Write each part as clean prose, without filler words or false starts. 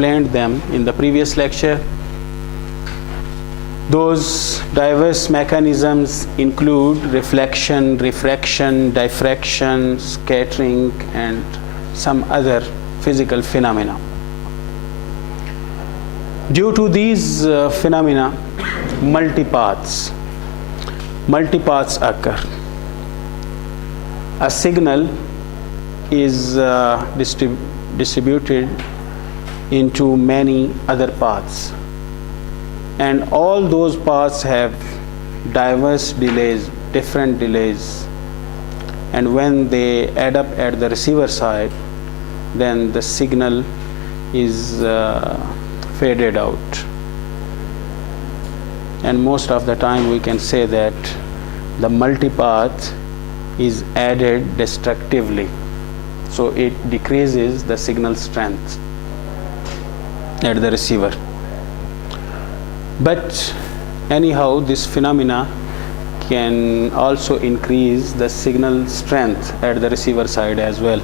explained them in the previous lecture. Those diverse mechanisms include reflection, refraction, diffraction, scattering, and some other physical phenomena. Due to these phenomena, multipaths occur. A signal is distributed into many other paths, and all those paths have diverse delays, different delays, and when they add up at the receiver side, then the signal is faded out. And most of the time we can say that the multipath is added destructively, so it decreases the signal strength at the receiver. But anyhow, this phenomena can also increase the signal strength at the receiver side as well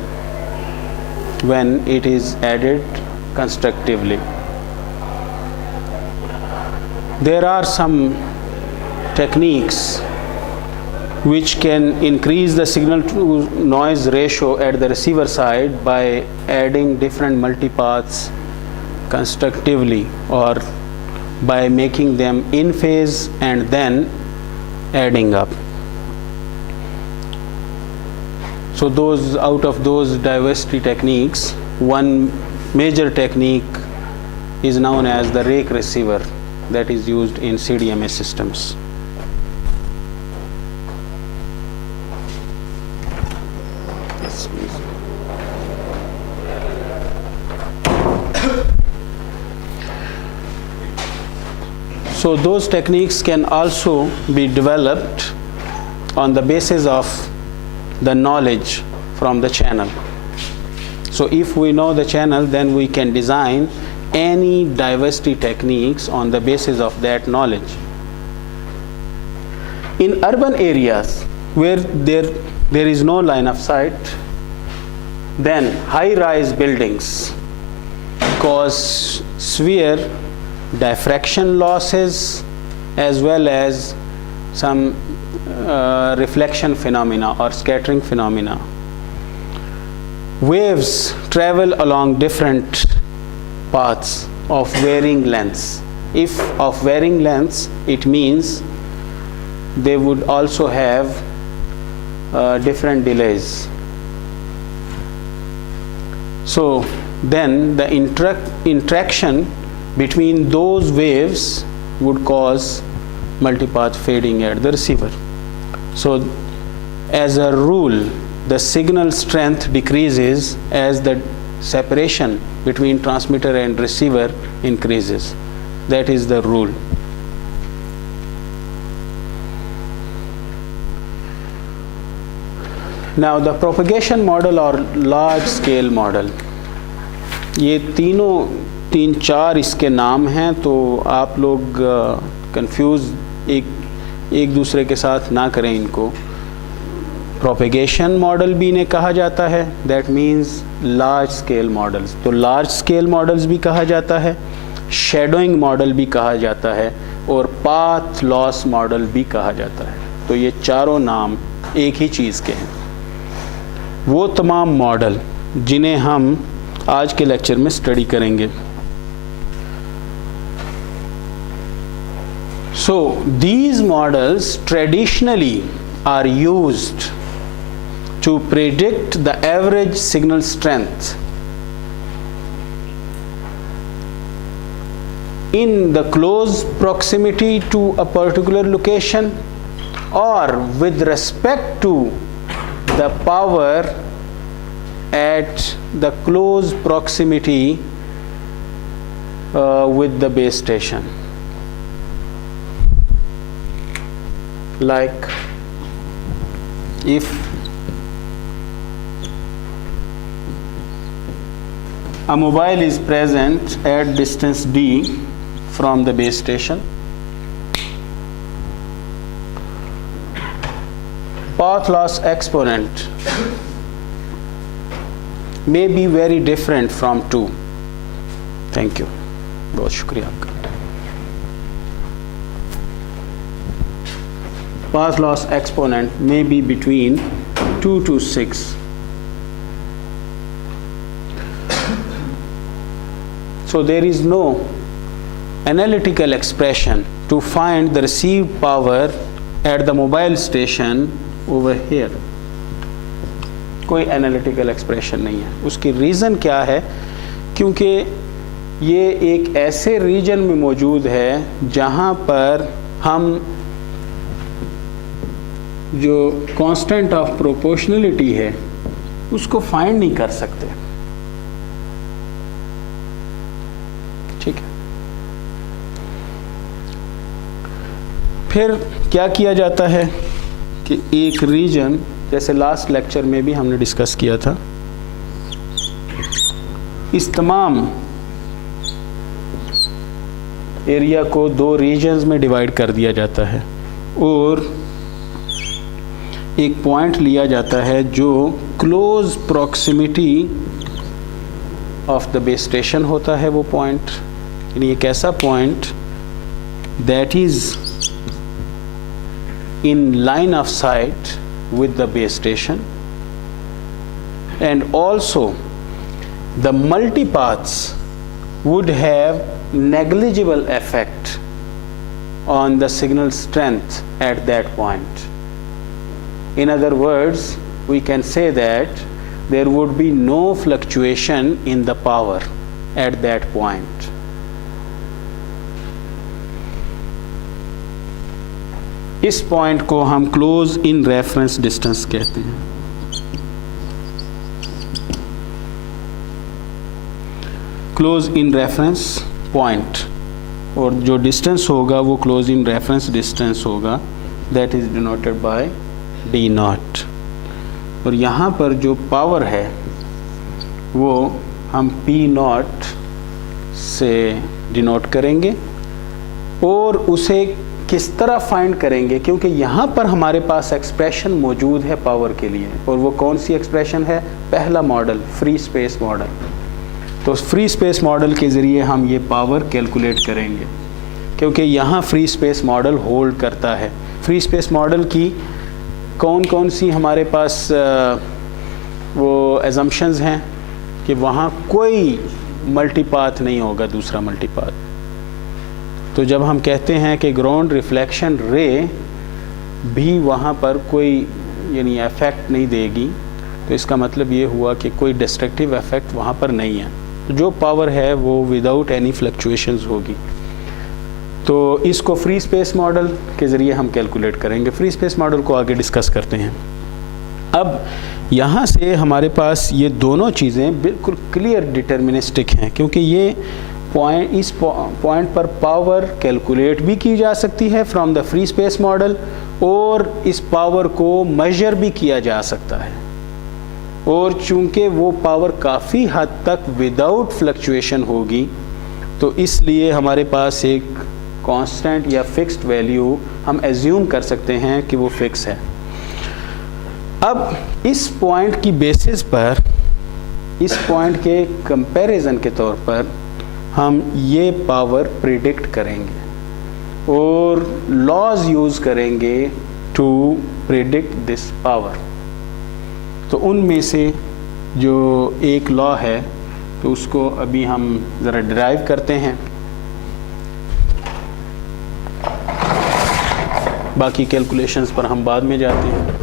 when it is added constructively. There are some techniques which can increase the signal to noise ratio at the receiver side by adding different multipaths constructively, or by making them in phase and then adding up. So out of those diversity techniques, one major technique is known as the rake receiver that is used in CDMA systems. Yes, please. So those techniques can also be developed on the basis of the knowledge from the channel. So if we know the channel, then we can design any diversity techniques on the basis of that knowledge. In urban areas where there is no line of sight, then high-rise buildings cause severe diffraction losses as well as some reflection phenomena or scattering phenomena. Waves travel along different paths of varying lengths. If of varying lengths, it means they would also have different delays. So then the interaction between those waves would cause multipath fading at the receiver. So as a rule, the signal strength decreases as the separation between transmitter and receiver increases. That is the rule. Now the propagation model or large scale model, ये तीन चार इसके नाम हैं, तो आप लोग confuse एक दूसरे के साथ ना करें इनको. प्रोपेगेशन मॉडल भी इन्हें कहा जाता है, that means large scale models. तो लार्ज स्केल मॉडल्स भी कहा जाता है, शेडोइंग मॉडल भी कहा जाता है, और पाथ लॉस मॉडल भी कहा जाता है. तो ये चारों नाम एक ही चीज़ के हैं. वो तमाम मॉडल जिन्हें हम आज के लेक्चर में स्टडी करेंगे. So these models traditionally are used to predict the average signal strength in the close proximity to a particular location or with respect to the power at the close proximity with the base station. Like if a mobile is present at distance d from the base station, path loss exponent may be very different from 2, thank you, बहुत शुक्रिया आपका। Path loss exponent may be between 2 to 6. So there is no analytical expression to find the received power at the mobile station over here. कोई analytical expression नहीं है। उसकी reason क्या है? क्योंकि ये एक ऐसे region में मौजूद है जहाँ पर हम जो कांस्टेंट ऑफ प्रोपोर्शनलिटी है उसको फाइंड नहीं कर सकते। ठीक है, फिर क्या किया जाता है कि एक रीजन, जैसे लास्ट लेक्चर में भी हमने डिस्कस किया था, इस तमाम एरिया को 2 रीजन्स में डिवाइड कर दिया जाता है और एक पॉइंट लिया जाता है जो close proximity of the base station होता है। वो पॉइंट यानी एक ऐसा point that is in line of site with the base station, and also the multipaths would have negligible effect on the signal strength at that point. In other words, we can say that there would be no fluctuation in the power at that point. इस point को हम close in reference distance कहते हैं। Close in reference point, और जो distance होगा वो close in reference distance होगा, that is denoted by d not. और यहाँ पर जो पावर है वो हम पी नॉट से डिनोट करेंगे। और उसे किस तरह फाइंड करेंगे, क्योंकि यहाँ पर हमारे पास एक्सप्रेशन मौजूद है पावर के लिए, और वो कौन सी एक्सप्रेशन है? पहला मॉडल, फ्री स्पेस मॉडल। तो फ्री स्पेस मॉडल के ज़रिए हम ये पावर कैलकुलेट करेंगे, क्योंकि यहाँ फ्री स्पेस मॉडल होल्ड करता है। फ्री स्पेस मॉडल की कौन कौन सी हमारे पास वो एजम्पशंस हैं कि वहाँ कोई मल्टीपाथ नहीं होगा, दूसरा मल्टीपाथ। तो जब हम कहते हैं कि ग्राउंड रिफ्लेक्शन रे भी वहाँ पर कोई यानी इफेक्ट नहीं देगी, तो इसका मतलब ये हुआ कि कोई डिस्ट्रक्टिव इफेक्ट वहाँ पर नहीं है। जो पावर है वो विदाउट एनी फ्लक्चुएशंस होगी। तो इसको फ्री स्पेस मॉडल के ज़रिए हम कैलकुलेट करेंगे। फ्री स्पेस मॉडल को आगे डिस्कस करते हैं। अब यहाँ से हमारे पास ये दोनों चीज़ें बिल्कुल क्लियर डिटर्मिनिस्टिक हैं, क्योंकि ये पॉइंट, इस पॉइंट पर पावर कैलकुलेट भी की जा सकती है from the free space model, और इस पावर को मेजर भी किया जा सकता है। और चूंकि वो पावर काफ़ी हद तक विदाउट फ्लक्चुएशन होगी, तो इसलिए हमारे पास एक कांस्टेंट या फिक्स्ड वैल्यू हम एज्यूम कर सकते हैं कि वो फिक्स है। अब इस पॉइंट की बेसिस पर, इस पॉइंट के कंपैरिजन के तौर पर हम ये पावर प्रिडिक्ट करेंगे और लॉज यूज़ करेंगे टू प्रिडिक्ट दिस पावर। तो उनमें से जो एक लॉ है तो उसको अभी हम ज़रा डिराइव करते हैं, बाकी कैलकुलेशंस पर हम बाद में जाते हैं।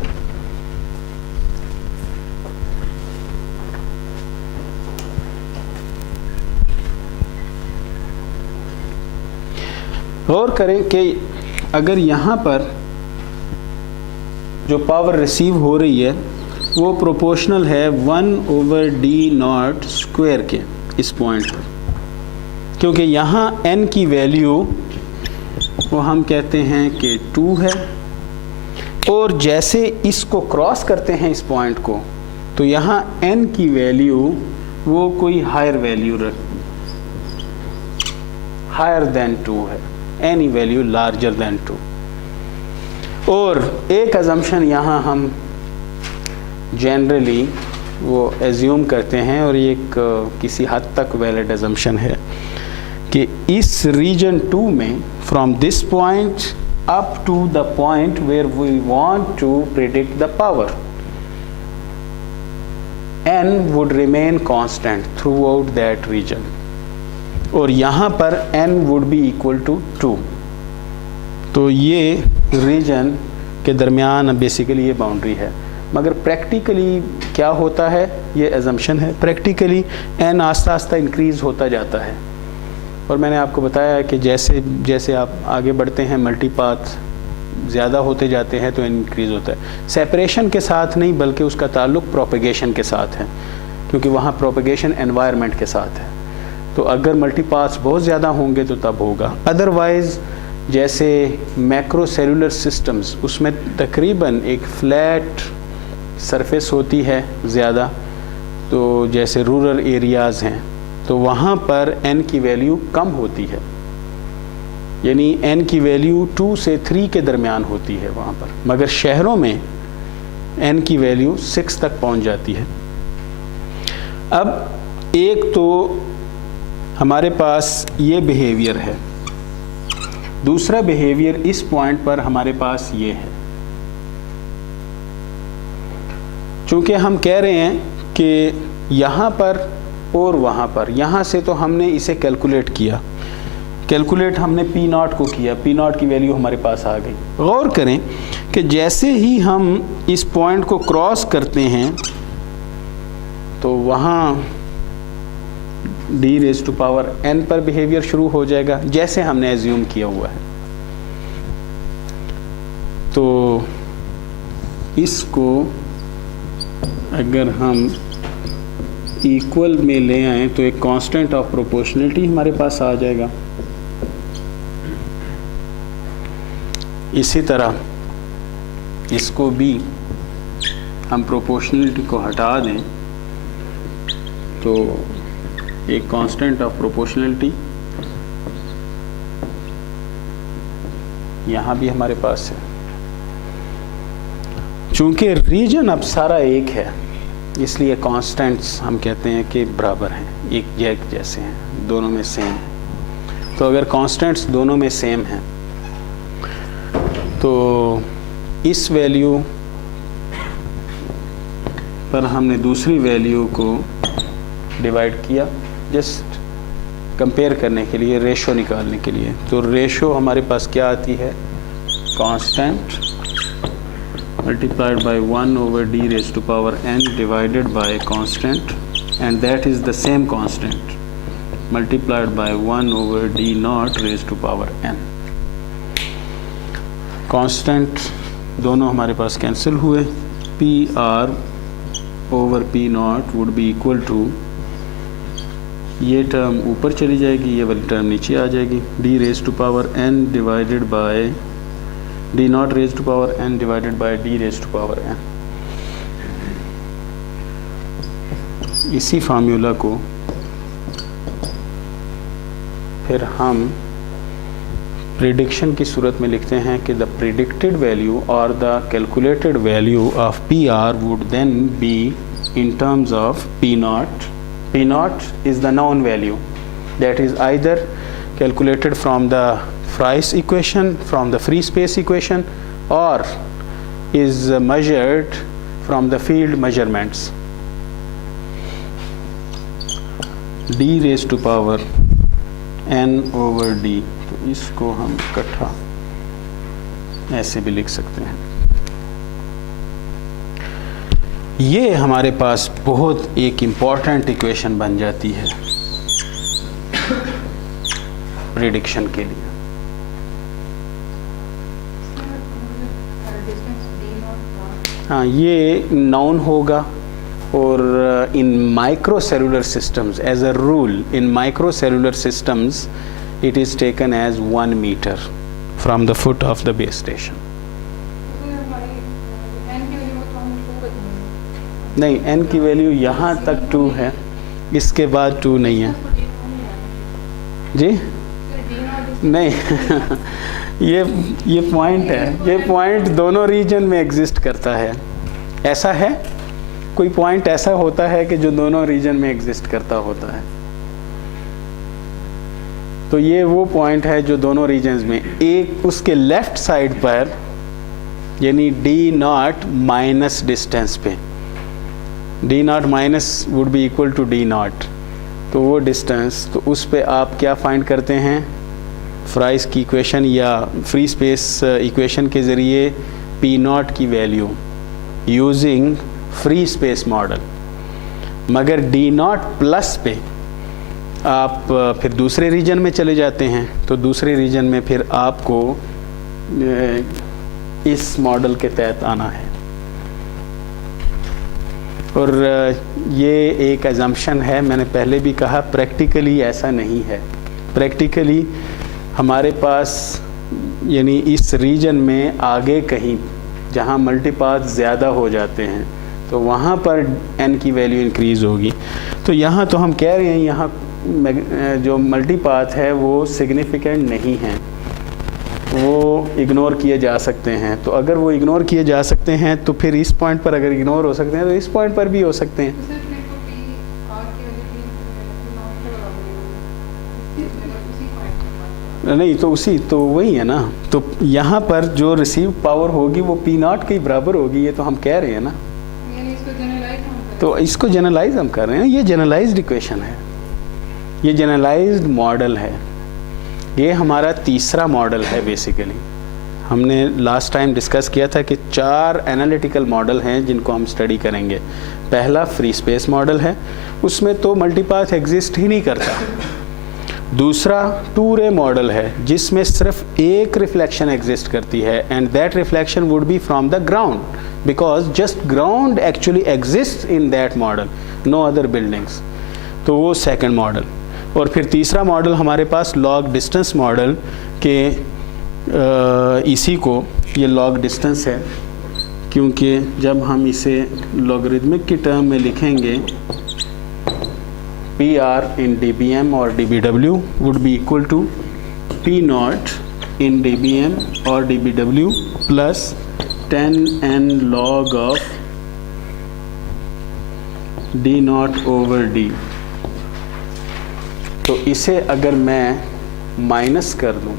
गौर करें कि अगर यहाँ पर जो पावर रिसीव हो रही है वो प्रोपोर्शनल है 1/d0 स्क्वायर के इस पॉइंट पर, क्योंकि यहाँ n की वैल्यू वो हम कहते हैं कि 2 है, और जैसे इसको क्रॉस करते हैं इस पॉइंट को, तो यहाँ n की वैल्यू वो कोई हायर वैल्यू हायर देन 2 है, एनी वैल्यू लार्जर देन 2। और एक अजम्पशन यहाँ हम जनरली वो एज्यूम करते हैं, और ये एक किसी हद तक वैलिड अजम्पशन है कि इस रीजन 2 में from this point up to the point where we want to predict the power, n would remain constant throughout that region, और यहाँ पर n would be equal to 2। तो ये रीजन के दरमियान बेसिकली ये बाउंड्री है। मगर प्रैक्टिकली क्या होता है, ये एजम्पशन है, प्रैक्टिकली n आस्ता आस्ता इंक्रीज़ होता जाता है। और मैंने आपको बताया कि जैसे जैसे आप आगे बढ़ते हैं मल्टीपाथ ज़्यादा होते जाते हैं तो इंक्रीज़ होता है। सेपरेशन के साथ नहीं बल्कि उसका ताल्लुक़ प्रोपेगेशन के साथ है, क्योंकि वहाँ प्रोपेगेशन एनवायरनमेंट के साथ है। तो अगर मल्टीपाथ्स बहुत ज़्यादा होंगे तो तब होगा। अदरवाइज़ जैसे मैक्रो सेलुलर सिस्टम्स, उसमें तकरीबन एक फ्लैट सरफेस होती है ज़्यादा, तो जैसे रूरल एरियाज़ हैं तो वहाँ पर n की वैल्यू कम होती है, यानी n की वैल्यू 2 से 3 के दरमियान होती है वहाँ पर। मगर शहरों में n की वैल्यू 6 तक पहुँच जाती है। अब एक तो हमारे पास ये बिहेवियर है, दूसरा बिहेवियर इस पॉइंट पर हमारे पास ये है। चूँकि हम कह रहे हैं कि यहाँ पर और वहाँ पर, यहाँ से तो हमने इसे कैलकुलेट किया, कैलकुलेट हमने पी नॉट को किया, पी नॉट की वैल्यू हमारे पास आ गई। गौर करें कि जैसे ही हम इस पॉइंट को क्रॉस करते हैं तो वहाँ d raise to power n पर बिहेवियर शुरू हो जाएगा, जैसे हमने एज्यूम किया हुआ है। तो इसको अगर हम इक्वल में ले आएँ तो एक कांस्टेंट ऑफ प्रोपोर्शनलिटी हमारे पास आ जाएगा। इसी तरह इसको भी हम प्रोपोर्शनलिटी को हटा दें तो एक कांस्टेंट ऑफ प्रोपोर्शनलिटी यहाँ भी हमारे पास है। चूँकि रीजन अब सारा एक है, इसलिए कांस्टेंट्स हम कहते हैं कि बराबर हैं, एक जैसे हैं, दोनों में सेम है। तो अगर कांस्टेंट्स दोनों में सेम हैं तो इस वैल्यू पर हमने दूसरी वैल्यू को डिवाइड किया, जस्ट कंपेयर करने के लिए, रेशो निकालने के लिए। तो रेशो हमारे पास क्या आती है, constant multiplied by 1 over d raised to power n divided by constant, and that is the same constant multiplied by 1 over d naught raised to power n। Constant दोनों हमारे पास कैंसिल हुए, p r over p not would be equal to, ये term ऊपर चली जाएगी, ये वाली टर्म नीचे आ जाएगी, d raise to power n divided by d not raise to power n divided by d raise to power n। इसी फार्मूला को फिर हम प्रिडिक्शन की सूरत में लिखते हैं कि द प्रिडिक्टेड वैल्यू और the calculated value of p r would then be in terms of p not. P not is the known value that is either calculated from the Fries equation, from the free space equation, or is measured from the field measurements। d raised to power n over d, तो इसको हम इकट्ठा ऐसे भी लिख सकते हैं। ये हमारे पास बहुत एक इम्पॉर्टेंट इक्वेशन बन जाती है प्रिडिक्शन के लिए। हाँ, ये नाउन होगा, और in micro cellular systems as a rule, in micro cellular systems it is taken as 1 metre from the foot of the base station. नहीं, n की वैल्यू यहाँ तक 2 है, इसके बाद 2 नहीं है जी। नहीं ये पॉइंट है, ये पॉइंट दोनों रीजन में एग्जिस्ट करता है। ऐसा है, कोई पॉइंट ऐसा होता है कि जो दोनों रीजन में एग्जिस्ट करता होता है। तो ये वो पॉइंट है जो दोनों रीजन्स में, एक उसके लेफ्ट साइड पर यानी डी नॉट माइनस डिस्टेंस पे, d not minus would be equal to d not, तो वो डिस्टेंस, तो उस पे आप क्या फाइंड करते हैं, फ्राइज की इक्वेशन या फ्री स्पेस इक्वेशन के ज़रिए पी नॉट की value using free space model. मगर डी नॉट प्लस पे आप फिर दूसरे रीजन में चले जाते हैं, तो दूसरे रीजन में फिर आपको इस मॉडल के तहत आना है। और ये एक एजम्पशन है, मैंने पहले भी कहा प्रैक्टिकली ऐसा नहीं है। प्रैक्टिकली हमारे पास यानी इस रीजन में आगे कहीं जहाँ मल्टीपाथ ज़्यादा हो जाते हैं तो वहाँ पर n की वैल्यू इंक्रीज़ होगी। तो यहाँ तो हम कह रहे हैं यहाँ जो मल्टीपाथ है वो सिग्निफिकेंट नहीं है, वो इग्नोर किए जा सकते हैं। तो अगर वो इग्नोर किए जा सकते हैं तो फिर इस पॉइंट पर अगर इग्नोर हो सकते हैं तो इस पॉइंट पर भी हो सकते हैं। नहीं तो उसी तो वही है ना, तो यहाँ पर जो रिसीव पावर होगी वो पी नॉट के बराबर होगी, ये तो हम कह रहे हैं ना। तो इसको जनरलाइज हम कर रहे हैं, ये जनरलाइज्ड इक्वेशन है, ये जनरलाइज्ड मॉडल है, ये हमारा तीसरा मॉडल है। बेसिकली हमने लास्ट टाइम डिस्कस किया था कि 4 एनालिटिकल मॉडल हैं जिनको हम स्टडी करेंगे। पहला फ्री स्पेस मॉडल है, उसमें तो मल्टीपाथ एग्जिस्ट ही नहीं करता। दूसरा 2 रे मॉडल है जिसमें सिर्फ एक रिफ्लेक्शन एग्जिस्ट करती है, and that reflection would be from the ground, because just ground actually exist in that model, no other buildings. तो वो सेकंड मॉडल। और फिर तीसरा मॉडल हमारे पास लॉग डिस्टेंस मॉडल के इसी को, ये लॉग डिस्टेंस है क्योंकि जब हम इसे लॉगरिदमिक की टर्म में लिखेंगे PR in dBm or dBW would be equal to P naught in dBm or dBW plus 10n log of d naught over d। तो इसे अगर मैं माइनस कर दूं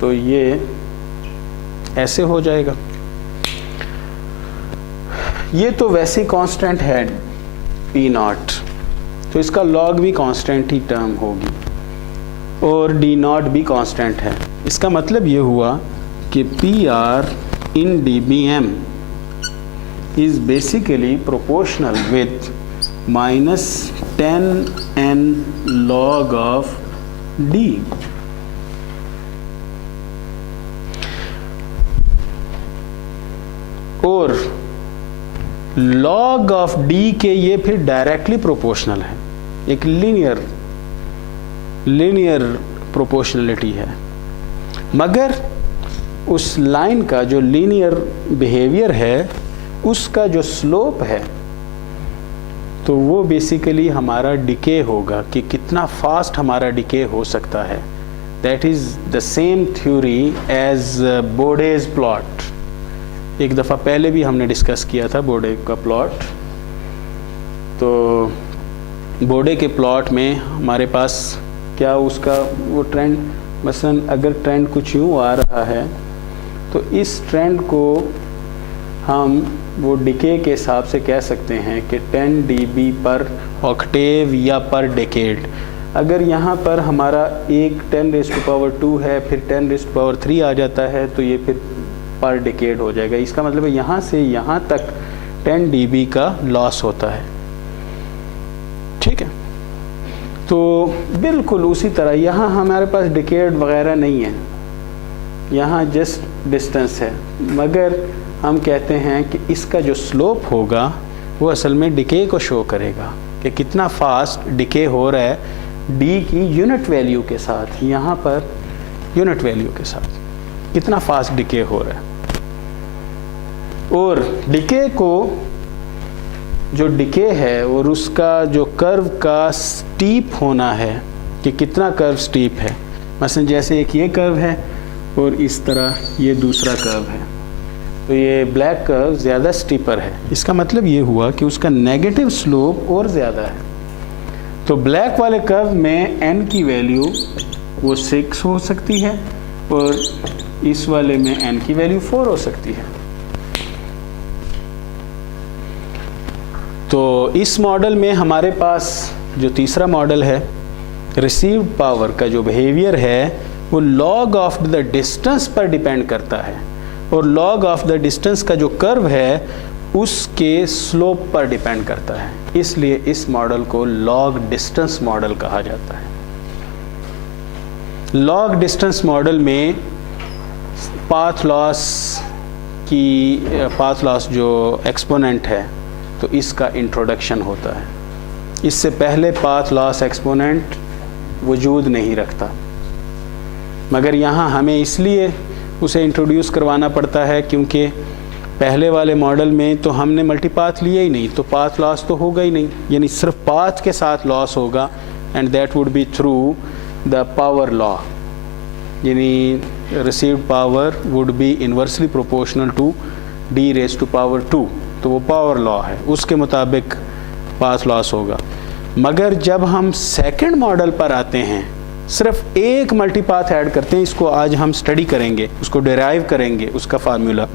तो ये ऐसे हो जाएगा। ये तो वैसे कांस्टेंट है P नॉट, तो इसका लॉग भी कांस्टेंट ही टर्म होगी और डी नॉट भी कांस्टेंट है। इसका मतलब ये हुआ कि PR in dBm is basically proportional with minus 10n log of d। और log ऑफ d के ये फिर डायरेक्टली प्रोपोर्शनल है, एक लीनियर प्रोपोर्शनलिटी है। मगर उस लाइन का जो लीनियर बिहेवियर है उसका जो स्लोप है तो वो बेसिकली हमारा डिके होगा कि कितना फास्ट हमारा डिके हो सकता है। That is the same theory as Bode's plot. एक दफ़ा पहले भी हमने डिस्कस किया था बोडे का प्लॉट। तो बोडे के प्लॉट में हमारे पास क्या उसका वो ट्रेंड, मसलन अगर ट्रेंड कुछ यूँ आ रहा है तो इस ट्रेंड को हम वो डिके के हिसाब से कह सकते हैं कि 10 dB पर ऑक्टेव या पर डेकेड। अगर यहाँ पर हमारा एक 10⁻² है, फिर 10⁻³ आ जाता है तो ये फिर पर डेकेड हो जाएगा। इसका मतलब है यहाँ से यहाँ तक 10 dB का लॉस होता है। ठीक है, तो बिल्कुल उसी तरह यहाँ हमारे पास डेकेड वगैरह नहीं है, यहाँ जस्ट डिस्टेंस है। मगर हम कहते हैं कि इसका जो स्लोप होगा वो असल में डिके को शो करेगा कि कितना फास्ट डिके हो रहा है डी की यूनिट वैल्यू के साथ, यहाँ पर यूनिट वैल्यू के साथ कितना फास्ट डिके हो रहा है। और डिके को जो डिके है और उसका जो कर्व का स्टीप होना है कि कितना कर्व स्टीप है। मसलन जैसे एक ये कर्व है और इस तरह ये दूसरा कर्व है, तो ये ब्लैक कर्व ज़्यादा स्टीपर है। इसका मतलब ये हुआ कि उसका नेगेटिव स्लोप और ज़्यादा है। तो ब्लैक वाले कर्व में n की वैल्यू वो 6 हो सकती है और इस वाले में n की वैल्यू 4 हो सकती है। तो इस मॉडल में हमारे पास जो तीसरा मॉडल है, रिसीव्ड पावर का जो बिहेवियर है वो लॉग ऑफ द डिस्टेंस पर डिपेंड करता है और लॉग ऑफ द डिस्टेंस का जो कर्व है उसके स्लोप पर डिपेंड करता है, इसलिए इस मॉडल को लॉग डिस्टेंस मॉडल कहा जाता है। लॉग डिस्टेंस मॉडल में पाथ लॉस जो एक्सपोनेंट है तो इसका इंट्रोडक्शन होता है। इससे पहले पाथ लॉस एक्सपोनेंट वजूद नहीं रखता, मगर यहाँ हमें इसलिए उसे इंट्रोड्यूस करवाना पड़ता है क्योंकि पहले वाले मॉडल में तो हमने मल्टीपाथ लिया ही नहीं, तो पाथ लॉस तो होगा ही नहीं, यानी सिर्फ पाथ के साथ लॉस होगा and that would be through the power law, यानी received power would be inversely proportional to d raise to power 2, तो वो पावर लॉ है, उसके मुताबिक पाथ लॉस होगा। मगर जब हम सेकंड मॉडल पर आते हैं, सिर्फ एक मल्टीपाथ ऐड करते हैं, इसको आज हम स्टडी करेंगे, उसको डिराइव करेंगे उसका फार्मूला।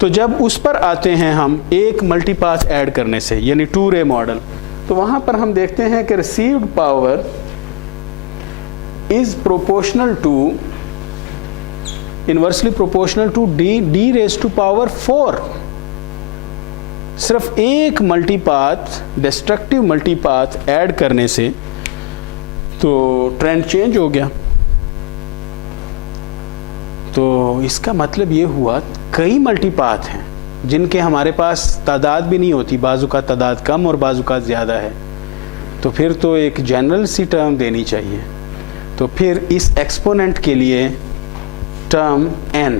तो जब उस पर आते हैं हम एक मल्टीपाथ ऐड करने से, यानी 2 रे मॉडल, तो वहाँ पर हम देखते हैं कि received power is proportional to inversely proportional to d raise to power 4। सिर्फ एक मल्टीपाथ, डिस्ट्रक्टिव मल्टीपाथ ऐड करने से तो ट्रेंड चेंज हो गया। तो इसका मतलब ये हुआ कई मल्टीपाथ हैं जिनके हमारे पास तादाद भी नहीं होती, बाजू का तादाद कम और बाजू का ज़्यादा है, तो फिर तो एक जनरल सी टर्म देनी चाहिए। तो फिर इस एक्सपोनेंट के लिए टर्म n,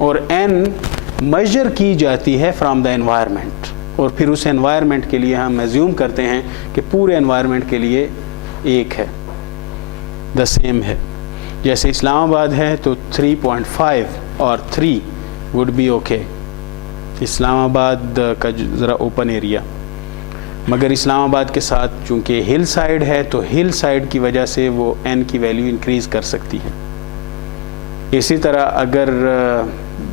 और n मेजर की जाती है फ्रॉम द एनवायरनमेंट, और फिर उस एनवायरनमेंट के लिए हम एज्यूम करते हैं कि पूरे एनवायरनमेंट के लिए एक है, द सेम है। जैसे इस्लामाबाद है तो 3.5 और 3 वुड बी ओके, इस्लामाबाद का ज़रा ओपन एरिया, मगर इस्लामाबाद के साथ चूँकि हिल साइड है तो हिल साइड की वजह से वो n की वैल्यू इंक्रीज़ कर सकती है। इसी तरह अगर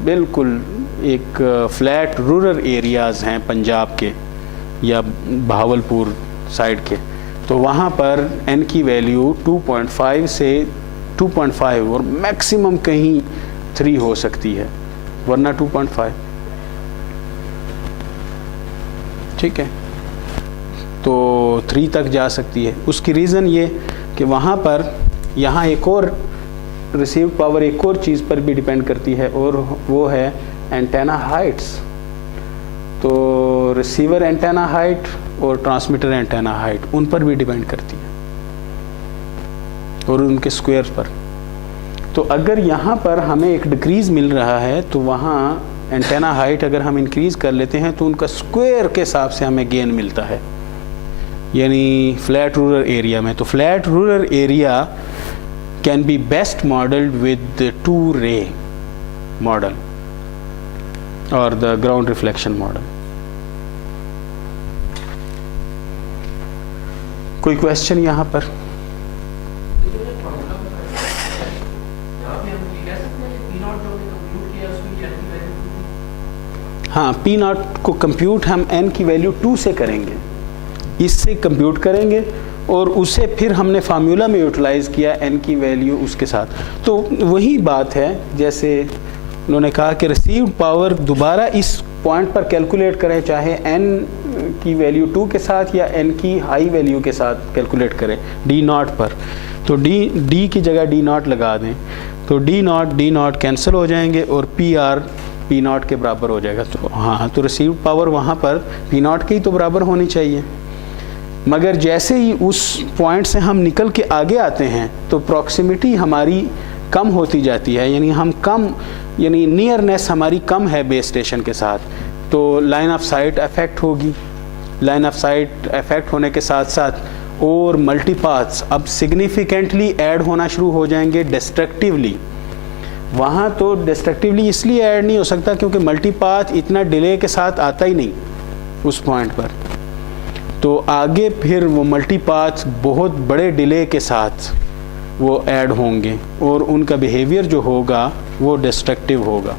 बिल्कुल एक फ्लैट रूरल एरियाज़ हैं पंजाब के या भावलपुर साइड के, तो वहाँ पर n की वैल्यू 2.5 से 2.5 और मैक्सिमम कहीं 3 हो सकती है, वरना 2.5। ठीक है, तो 3 तक जा सकती है। उसकी रीज़न ये कि वहाँ पर यहाँ एक और रिसीव पावर एक और चीज़ पर भी डिपेंड करती है, और वो है एंटेना हाइट्स। तो रिसीवर एंटेना हाइट और ट्रांसमीटर एंटेना हाइट उन पर भी डिपेंड करती है, और उनके स्क्वायर पर। तो अगर यहाँ पर हमें एक डिक्रीज़ मिल रहा है तो वहाँ एंटेना हाइट अगर हम इंक्रीज़ कर लेते हैं तो उनका स्क्वायर के हिसाब से हमें गेन मिलता है, यानी फ्लैट रूरल एरिया में। तो flat rural area can be best modelled with 2 रे मॉडल और द ग्राउंड रिफ्लेक्शन मॉडल। कोई क्वेश्चन यहाँ पर? हाँ, पी नॉट को कंप्यूट हम n की वैल्यू 2 से करेंगे, इससे कंप्यूट करेंगे और उसे फिर हमने फार्मूला में यूटिलाइज़ किया n की वैल्यू उसके साथ। तो वही बात है जैसे उन्होंने कहा कि रिसीव्ड पावर दोबारा इस पॉइंट पर कैलकुलेट करें, चाहे n की वैल्यू 2 के साथ या n की हाई वैल्यू के साथ कैलकुलेट करें d नॉट पर, तो d की जगह d नॉट लगा दें, तो d नॉट कैंसिल हो जाएंगे और p नॉट के बराबर हो जाएगा। तो हाँ, तो रिसीव्ड पावर वहाँ पर p नॉट के ही तो बराबर होनी चाहिए। मगर जैसे ही उस पॉइंट से हम निकल के आगे आते हैं तो प्रॉक्सिमिटी हमारी कम होती जाती है, यानी हम कम, यानी नियरनेस हमारी कम है बेस स्टेशन के साथ, तो लाइन ऑफ साइट अफेक्ट होगी। लाइन ऑफ साइट अफेक्ट होने के साथ साथ और मल्टीपाथ्स अब सिग्निफिकेंटली ऐड होना शुरू हो जाएंगे डिस्ट्रक्टिवली। वहाँ तो डिस्ट्रक्टिवली इसलिए ऐड नहीं हो सकता क्योंकि मल्टीपाथ इतना डिले के साथ आता ही नहीं उस पॉइंट पर। तो आगे फिर वो मल्टीपाथ्स बहुत बड़े डिले के साथ वो ऐड होंगे और उनका बिहेवियर जो होगा वो डिस्ट्रक्टिव होगा।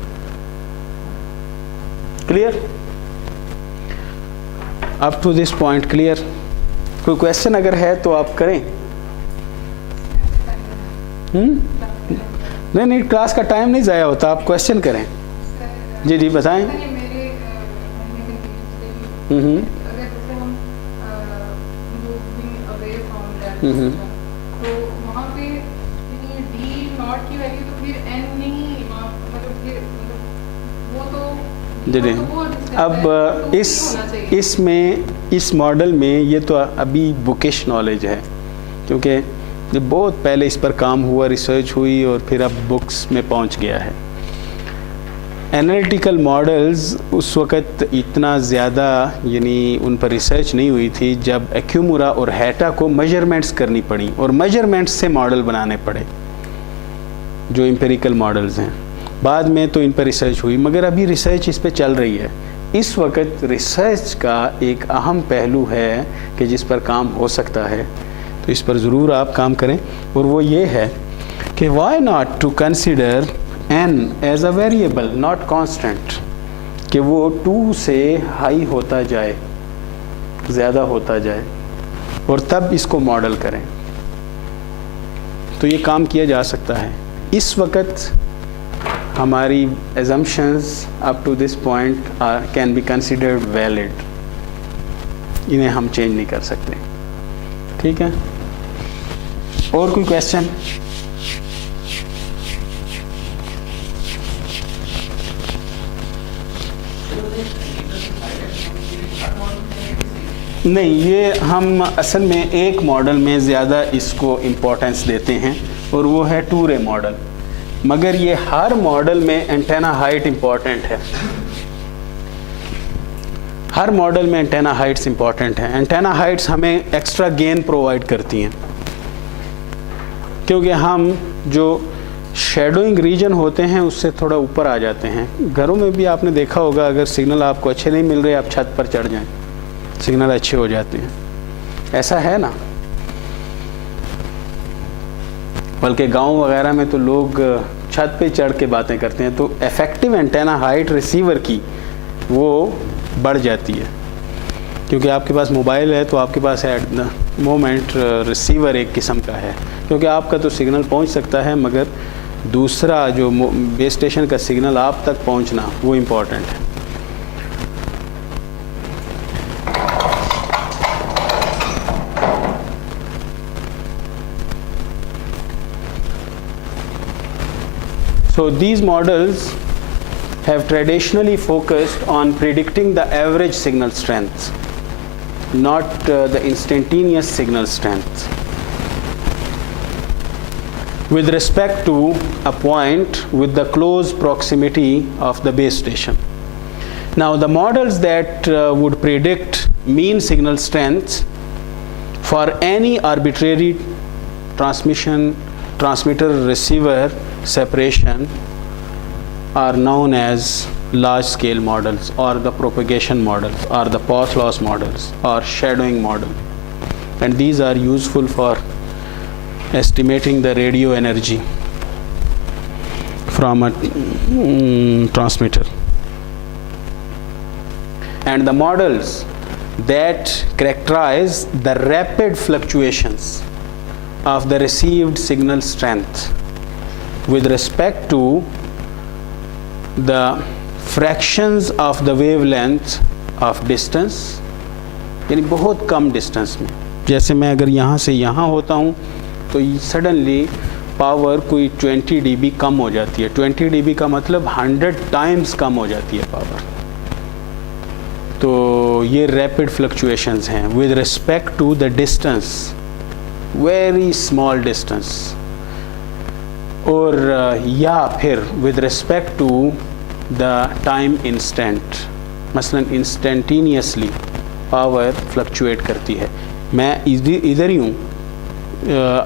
Clear? Up to this point clear? कोई क्वेश्चन अगर है तो आप करें। नहीं, क्लास का टाइम नहीं ज़ाया होता, आप क्वेश्चन करें। जी बताएं। तो वहाँ पे डी नॉट की वैल्यू तो फिर एन नहीं, मतलब फिर वो तो अब इस मॉडल में ये तो अभी बुकिश नॉलेज है, क्योंकि ये बहुत पहले इस पर काम हुआ, रिसर्च हुई और फिर अब बुक्स में पहुंच गया है। एनालिटिकल मॉडल्स उस वक़्त इतना ज़्यादा यानी उन पर रिसर्च नहीं हुई थी जब एक्यूमुरा और हैटा को मेजरमेंट्स करनी पड़ी और मेजरमेंट्स से मॉडल बनाने पड़े जो एम्पिरिकल मॉडल्स हैं। बाद में तो इन पर रिसर्च हुई, मगर अभी रिसर्च इस पर चल रही है। इस वक्त रिसर्च का एक अहम पहलू है कि जिस पर काम हो सकता है, तो इस पर ज़रूर आप काम करें, और वो ये है कि why not to consider n as a variable not constant, कि वो 2 से हाई होता जाए, ज़्यादा होता जाए, और तब इसको मॉडल करें। तो ये काम किया जा सकता है। इस वक्त हमारी assumptions up to this point can be considered valid, इन्हें हम चेंज नहीं कर सकते। ठीक है, और कोई क्वेश्चन? नहीं, ये हम असल में एक मॉडल में ज़्यादा इसको इम्पोर्टेंस देते हैं और वो है टूरे मॉडल, मगर ये हर मॉडल में एंटेना हाइट इम्पॉर्टेंट है। हर मॉडल में एंटेना हाइट्स इम्पॉर्टेंट हैं। एंटेना हाइट्स हमें एक्स्ट्रा गेन प्रोवाइड करती हैं, क्योंकि हम जो शेडोइंग रीजन होते हैं उससे थोड़ा ऊपर आ जाते हैं। घरों में भी आपने देखा होगा, अगर सिग्नल आपको अच्छे नहीं मिल रहे, आप छत पर चढ़ जाएं, सिग्नल अच्छे हो जाते हैं। ऐसा है ना? बल्कि गांव वगैरह में तो लोग छत पे चढ़ के बातें करते हैं, तो इफेक्टिव एंटेना हाइट रिसीवर की वो बढ़ जाती है, क्योंकि आपके पास मोबाइल है तो आपके पास एट द मोमेंट रिसीवर एक किस्म का है, क्योंकि आपका तो सिग्नल पहुंच सकता है, मगर दूसरा जो बेस स्टेशन का सिग्नल आप तक पहुंचना वो इम्पोर्टेंट है। So these models have traditionally focused on predicting the average signal strength, not the instantaneous signal strength, with respect to a point with the close proximity of the base station. Now the models that would predict mean signal strength for any arbitrary transmitter-receiver separation are known as large scale models, or the propagation models, or the path loss models, or shadowing model, and these are useful for estimating the radio energy from a transmitter. And the models that characterize the rapid fluctuations of the received signal strength with respect to the fractions of the wavelength of distance, यानी बहुत कम distance में। जैसे मैं अगर यहाँ से यहाँ होता हूँ तो सडनली पावर कोई 20 dB कम हो जाती है। 20 dB का मतलब 100 टाइम्स कम हो जाती है पावर। तो ये रैपिड फ्लक्चुएशंस हैं with respect to the distance, very small distance, और या फिर with respect to the time instant. मसलन इंस्टेंटेनियसली पावर फ्लक्चुएट करती है। मैं इधर ही हूँ,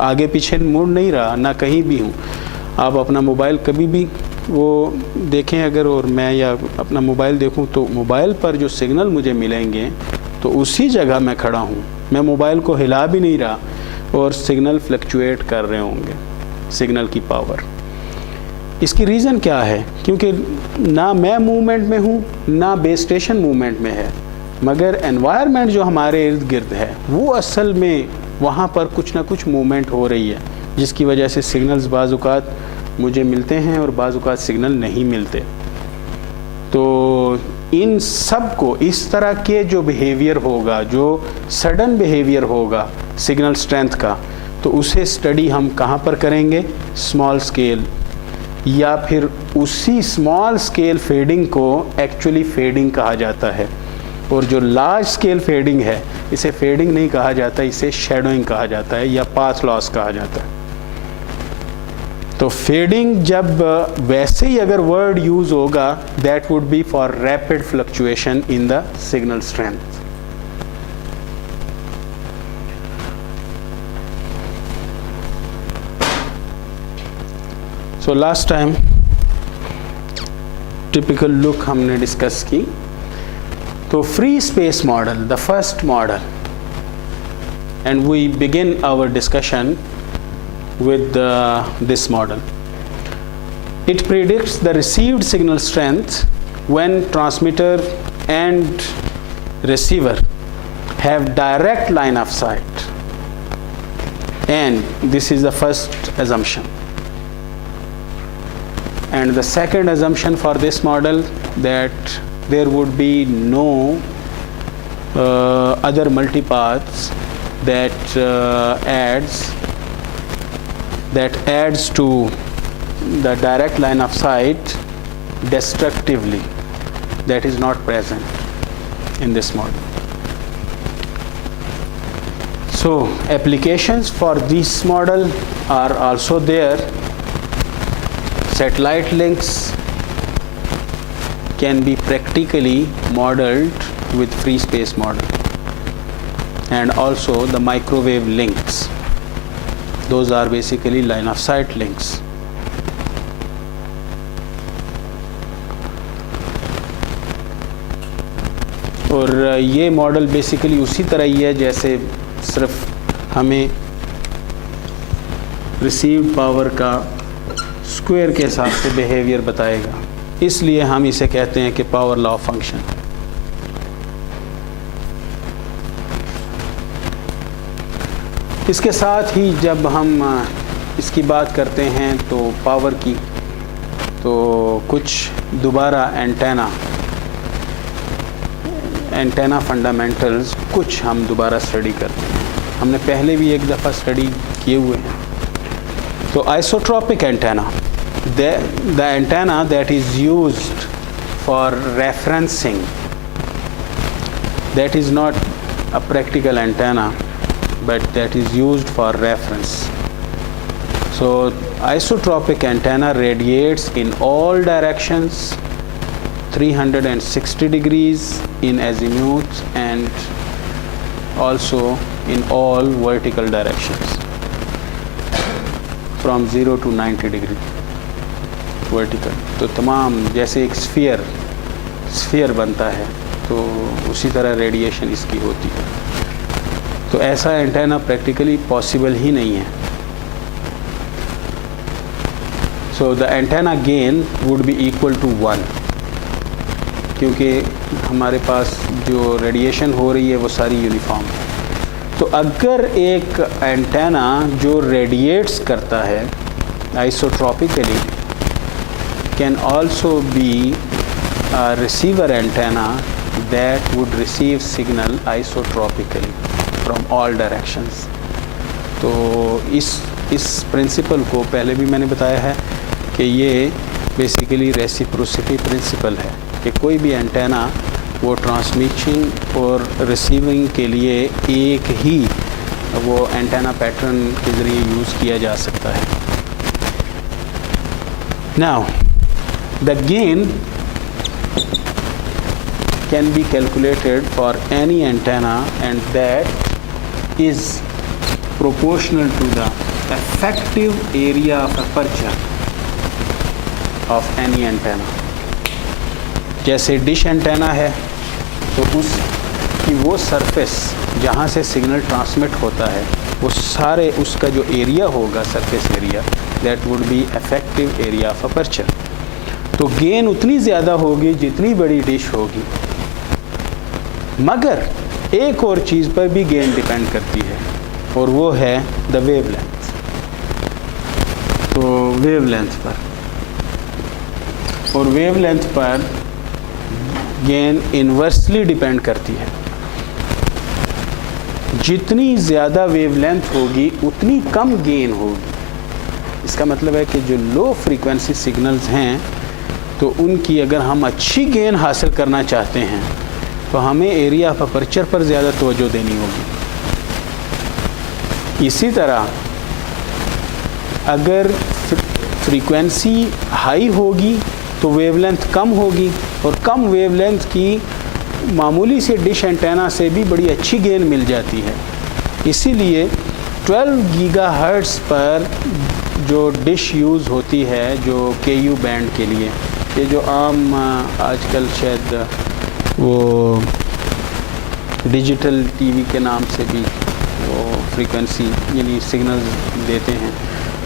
आगे पीछे मुड़ नहीं रहा, ना कहीं भी हूँ। आप अपना मोबाइल कभी भी वो देखें अगर, और मैं या अपना मोबाइल देखूं, तो मोबाइल पर जो सिग्नल मुझे मिलेंगे तो तो उसी जगह मैं खड़ा हूँ, मैं मोबाइल को हिला भी नहीं रहा और सिग्नल फ्लक्चुएट कर रहे होंगे, सिग्नल की पावर। इसकी रीज़न क्या है? क्योंकि ना मैं मूवमेंट में हूँ ना बेस स्टेशन मूवमेंट में है, मगर एनवायरनमेंट जो हमारे इर्द गिर्द है वो असल में वहाँ पर कुछ ना कुछ मूवमेंट हो रही है, जिसकी वजह से सिग्नल्स बाज़ औक़ात मुझे मिलते हैं और बाज़ औक़ात सिग्नल नहीं मिलते। तो इन सब को इस तरह के जो बिहेवियर होगा, जो सडन बिहेवियर होगा सिग्नल स्ट्रेंथ का, तो उसे स्टडी हम कहाँ पर करेंगे? स्मॉल स्केल, या फिर उसी स्मॉल स्केल फेडिंग को एक्चुअली फेडिंग कहा जाता है। और जो लार्ज स्केल फेडिंग है, इसे फेडिंग नहीं कहा जाता, इसे शैडोइंग कहा जाता है या पाथ लॉस कहा जाता है। तो फेडिंग जब वैसे ही अगर वर्ड यूज होगा, that would be for rapid fluctuation in the signal strength. So last time typical look हमने डिस्कस की। तो free space model, the first model, and we begin our discussion with this model. It predicts the received signal strength when transmitter and receiver have direct line of sight, and this is the first assumption. And the second assumption for this model, that there would be no other multipaths that adds to the direct line of sight destructively. That is not present in this model. So applications for this model are also there. Satellite links can be practically modeled with free space model, and also the microwave links. Those are basically line of sight links. और ये model basically उसी तरह ही है जैसे सिर्फ हमें received power का square के हिसाब से बिहेवियर बताएगा, इसलिए हम इसे कहते हैं कि पावर लॉ फंक्शन। इसके साथ ही जब हम इसकी बात करते हैं तो पावर की, तो कुछ दोबारा एंटेना फंडामेंटल्स कुछ हम दोबारा स्टडी करते हैं। हमने पहले भी एक दफ़ा स्टडी किए हुए हैं। तो isotropic antenna, the antenna that is used for referencing, that is not a practical antenna, but that is used for reference. So isotropic antenna radiates in all directions, 360 degrees in azimuth, and also in all vertical directions from 0 to 90 degree vertical. तो तमाम, जैसे एक sphere बनता है तो उसी तरह radiation इसकी होती है। तो ऐसा एंटेना प्रैक्टिकली पॉसिबल ही नहीं है। So the antenna gain would be equal to 1, क्योंकि हमारे पास जो रेडिएशन हो रही है वो सारी यूनिफॉर्म है। तो अगर एक एंटेना जो रेडिएट्स करता है isotropically can also be a receiver antenna that would receive signal isotropically from all directions. तो इस प्रिंसिपल को पहले भी मैंने बताया है कि ये बेसिकली रेसिप्रोसिटी प्रिंसिपल है कि कोई भी एंटेना वो ट्रांसमिशन और रिसीविंग के लिए एक ही वो एंटेना पैटर्न के ज़रिए यूज़ किया जा सकता है। Now the gain can be calculated for any antenna, and that is proportional to the effective area of aperture of any antenna. जैसे डिश एंटेना है तो उस कि वो सरफेस जहाँ से सिग्नल ट्रांसमिट होता है वो सारे उसका जो एरिया होगा, surface area, that would be effective area of aperture. तो गेन उतनी ज़्यादा होगी जितनी बड़ी डिश होगी, मगर एक और चीज़ पर भी गेन डिपेंड करती है और वो है द वेवलेंथ। तो वेवलेंथ पर, और वेवलेंथ पर गेन इन्वर्सली डिपेंड करती है। जितनी ज़्यादा वेवलेंथ होगी उतनी कम गेन होगी। इसका मतलब है कि जो लो फ्रीक्वेंसी सिग्नल्स हैं तो उनकी अगर हम अच्छी गेन हासिल करना चाहते हैं तो हमें एरिया ऑफ अपर्चर पर ज़्यादा तवज्जो देनी होगी। इसी तरह अगर फ्रीक्वेंसी हाई होगी तो वेवलेंथ कम होगी, और कम वेवलेंथ की मामूली से डिश एंटेना से भी बड़ी अच्छी गेन मिल जाती है। इसीलिए 12 गीगाहर्ट्ज़ पर जो डिश यूज़ होती है जो KU बैंड के लिए, ये जो आम आजकल शायद वो डिजिटल टीवी के नाम से भी वो फ्रीक्वेंसी यानी सिग्नल्स देते हैं,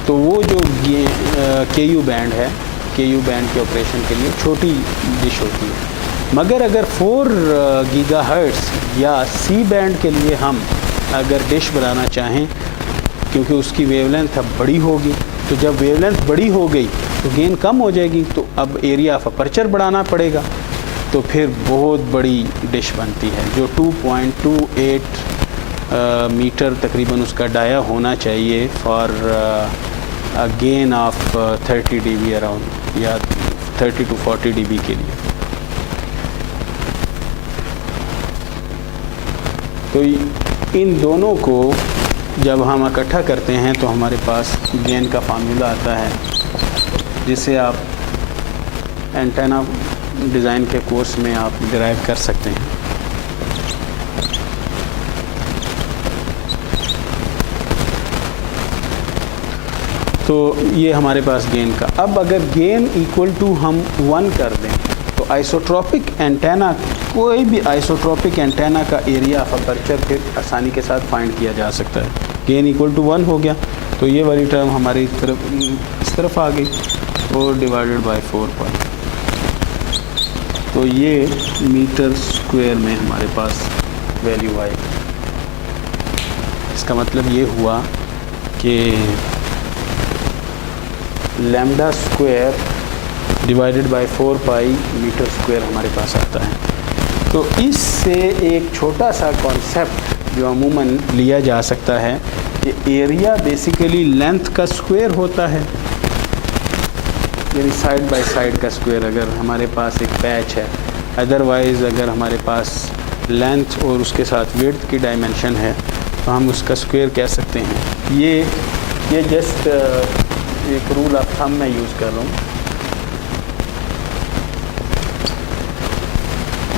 तो वो जो KU बैंड है, KU बैंड के ऑपरेशन के लिए छोटी डिश होती है। मगर अगर 4 गीगाहर्ट्ज़ या C बैंड के लिए हम अगर डिश बनाना चाहें, क्योंकि उसकी वेवलेंथ अब बड़ी होगी, तो जब वेवलेंथ बड़ी हो गई तो गेन कम हो जाएगी, तो अब एरिया ऑफ अपर्चर बढ़ाना पड़ेगा, तो फिर बहुत बड़ी डिश बनती है जो 2.28 मीटर तकरीबन उसका डाया होना चाहिए for a gain of 30 dB around, या 30 to 40 dB के लिए। तो इन दोनों को जब हम इकट्ठा करते हैं तो हमारे पास गेन का फार्मूला आता है, जिसे आप एंटेना डिज़ाइन के कोर्स में आप डिराइव कर सकते हैं। तो ये हमारे पास गेन का। अब अगर गेन इक्वल टू हम 1 कर दें तो आइसोट्रोपिक एंटेना, कोई भी आइसोट्रोपिक एंटेना का एरिया ऑफ अपर्चर फिर आसानी के साथ फाइंड किया जा सकता है। गेन इक्वल टू 1 हो गया तो ये वाली टर्म हमारी इस तरफ आ गई और डिवाइडेड बाय 4 पाई, तो ये मीटर स्क्वायर में हमारे पास वैल्यू आएगी। इसका मतलब ये हुआ कि lambda square divided by 4 pi metre square हमारे पास आता है। तो इससे एक छोटा सा कॉन्सेप्ट जो अमूमन लिया जा सकता है कि एरिया बेसिकली लेंथ का स्क्वायर होता है, यानी साइड बाय साइड का स्क्वायर। अगर हमारे पास एक पैच है, अदरवाइज़ अगर हमारे पास लेंथ और उसके साथ विड्थ की डायमेंशन है तो हम उसका स्क्वायर कह सकते हैं। ये जस्ट एक रूल ऑफ थंब मैं यूज़ कर रहा हूँ,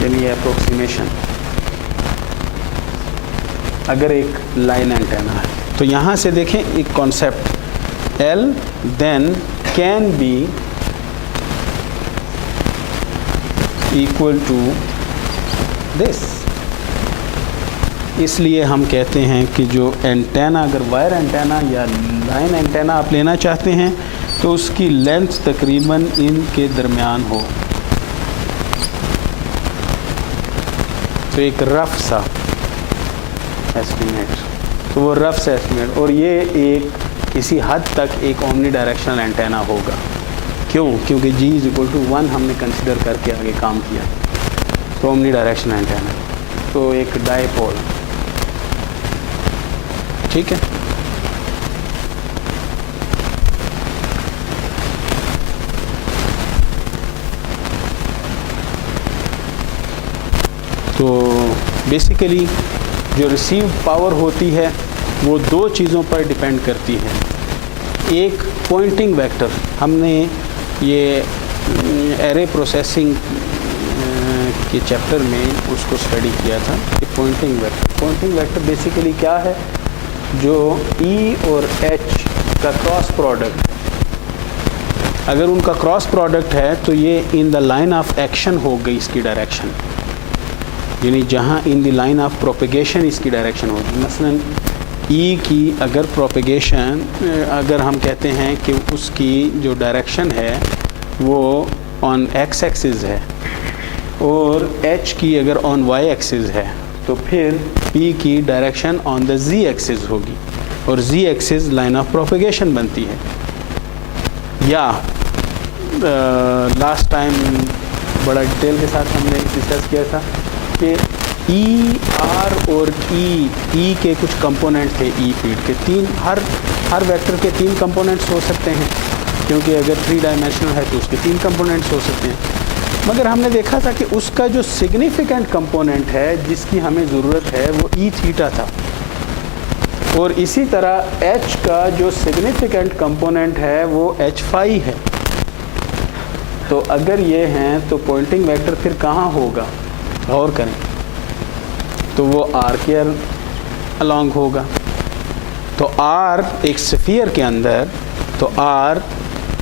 यानी अप्रोक्सीमेशन। अगर एक लाइन एंटेना है तो यहाँ से देखें एक concept L then can be equal to this. इसलिए हम कहते हैं कि जो एंटेना, अगर वायर एंटेना या लाइन एंटेना आप लेना चाहते हैं तो उसकी लेंथ तकरीबन इनके दरमियान हो। तो एक रफ सा एस्टिमेट, तो वो रफ सा एस्टिमेट, और ये एक किसी हद तक एक ओमनी डायरेक्शनल एंटेना होगा। क्यों? क्योंकि G = 1 हमने कंसिडर करके आगे काम किया, तो ओमनी डायरेक्शनल एंटेना, तो एक डायपोल, ठीक है। तो बेसिकली जो रिसीव पावर होती है वो 2 चीज़ों पर डिपेंड करती है। एक पॉइंटिंग वेक्टर, हमने ये एरे प्रोसेसिंग के चैप्टर में उसको स्टडी किया था। पॉइंटिंग वेक्टर बेसिकली क्या है? जो E और H का क्रॉस प्रोडक्ट, अगर उनका क्रॉस प्रोडक्ट है तो ये in the line of action हो गई इसकी डायरेक्शन। यानी जहाँ in the line of propagation इसकी डायरेक्शन होगी। मसलन ई की अगर प्रोपेगेशन, अगर हम कहते हैं कि उसकी जो डायरेक्शन है वो ऑन एक्स एक्सिस है और एच की अगर ऑन वाई एक्सिस है, तो फिर पी की direction on the z axis होगी और z axis line of propagation बनती है। या लास्ट टाइम बड़ा डिटेल के साथ हमने डिस्कस किया था कि ई, आर और ई के कुछ कंपोनेंट थे ई फील्ड के। तीन, हर वेक्टर के 3 कंपोनेंट्स हो सकते हैं, क्योंकि अगर 3 डायमेंशनल है तो उसके 3 कंपोनेंट्स हो सकते हैं। मगर हमने देखा था कि उसका जो सिग्निफिकेंट कंपोनेंट है जिसकी हमें ज़रूरत है वो ई थीटा था, और इसी तरह एच का जो सिग्निफिकेंट कंपोनेंट है वो एच फाई है। तो अगर ये हैं तो पॉइंटिंग वेक्टर फिर कहाँ होगा, गौर करें, तो वो आर के अलॉन्ग होगा। तो आर एक स्फीयर के अंदर, तो आर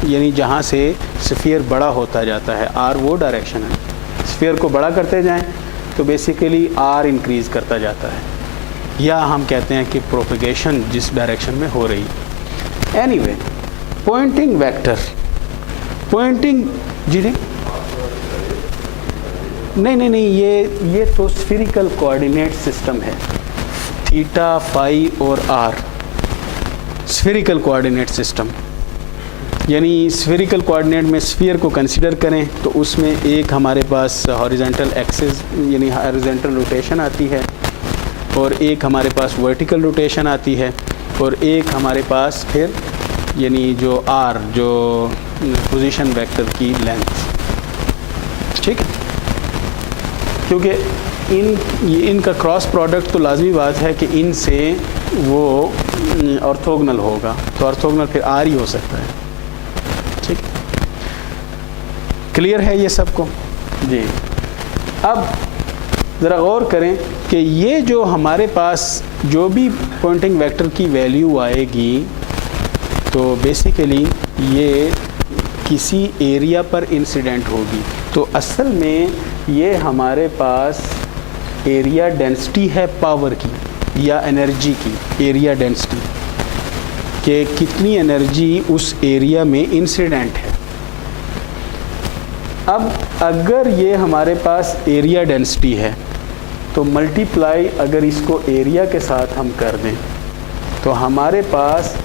यानी जहाँ से स्फीयर बड़ा होता जाता है, आर वो डायरेक्शन है। स्फीयर को बड़ा करते जाएं तो बेसिकली आर इंक्रीज़ करता जाता है, या हम कहते हैं कि प्रोपेगेशन जिस डायरेक्शन में हो रही। एनीवे, पॉइंटिंग वेक्टर, पॉइंटिंग जी नहीं, ये तो स्फीरिकल कोऑर्डिनेट सिस्टम है। थीटा, फाई और आर स्फीरिकल कोऑर्डिनेट सिस्टम, यानी स्फीरिकल कोऑर्डिनेट में स्फीयर को कंसीडर करें तो उसमें एक हमारे पास हॉरिजॉन्टल एक्सिस यानी हॉरिजॉन्टल रोटेशन आती है, और एक हमारे पास वर्टिकल रोटेशन आती है, और एक हमारे पास फिर यानी जो आर, जो पोजीशन वेक्टर की लेंथ, ठीक है। क्योंकि इनका क्रॉस प्रोडक्ट तो लाजमी बात है कि इनसे वो ऑर्थोगोनल होगा, तो ऑर्थोगोनल फिर आर ही हो सकता है, ठीक। क्लियर है ये सबको जी। अब ज़रा गौर करें कि ये जो हमारे पास जो भी पॉइंटिंग वेक्टर की वैल्यू आएगी, तो बेसिकली ये किसी एरिया पर इंसिडेंट होगी। तो असल में ये हमारे पास एरिया डेंसिटी है पावर की या एनर्जी की, एरिया डेंसिटी कि कितनी एनर्जी उस एरिया में इंसिडेंट है। अब अगर ये हमारे पास एरिया डेंसिटी है तो मल्टीप्लाई अगर इसको एरिया के साथ हम कर दें तो हमारे पास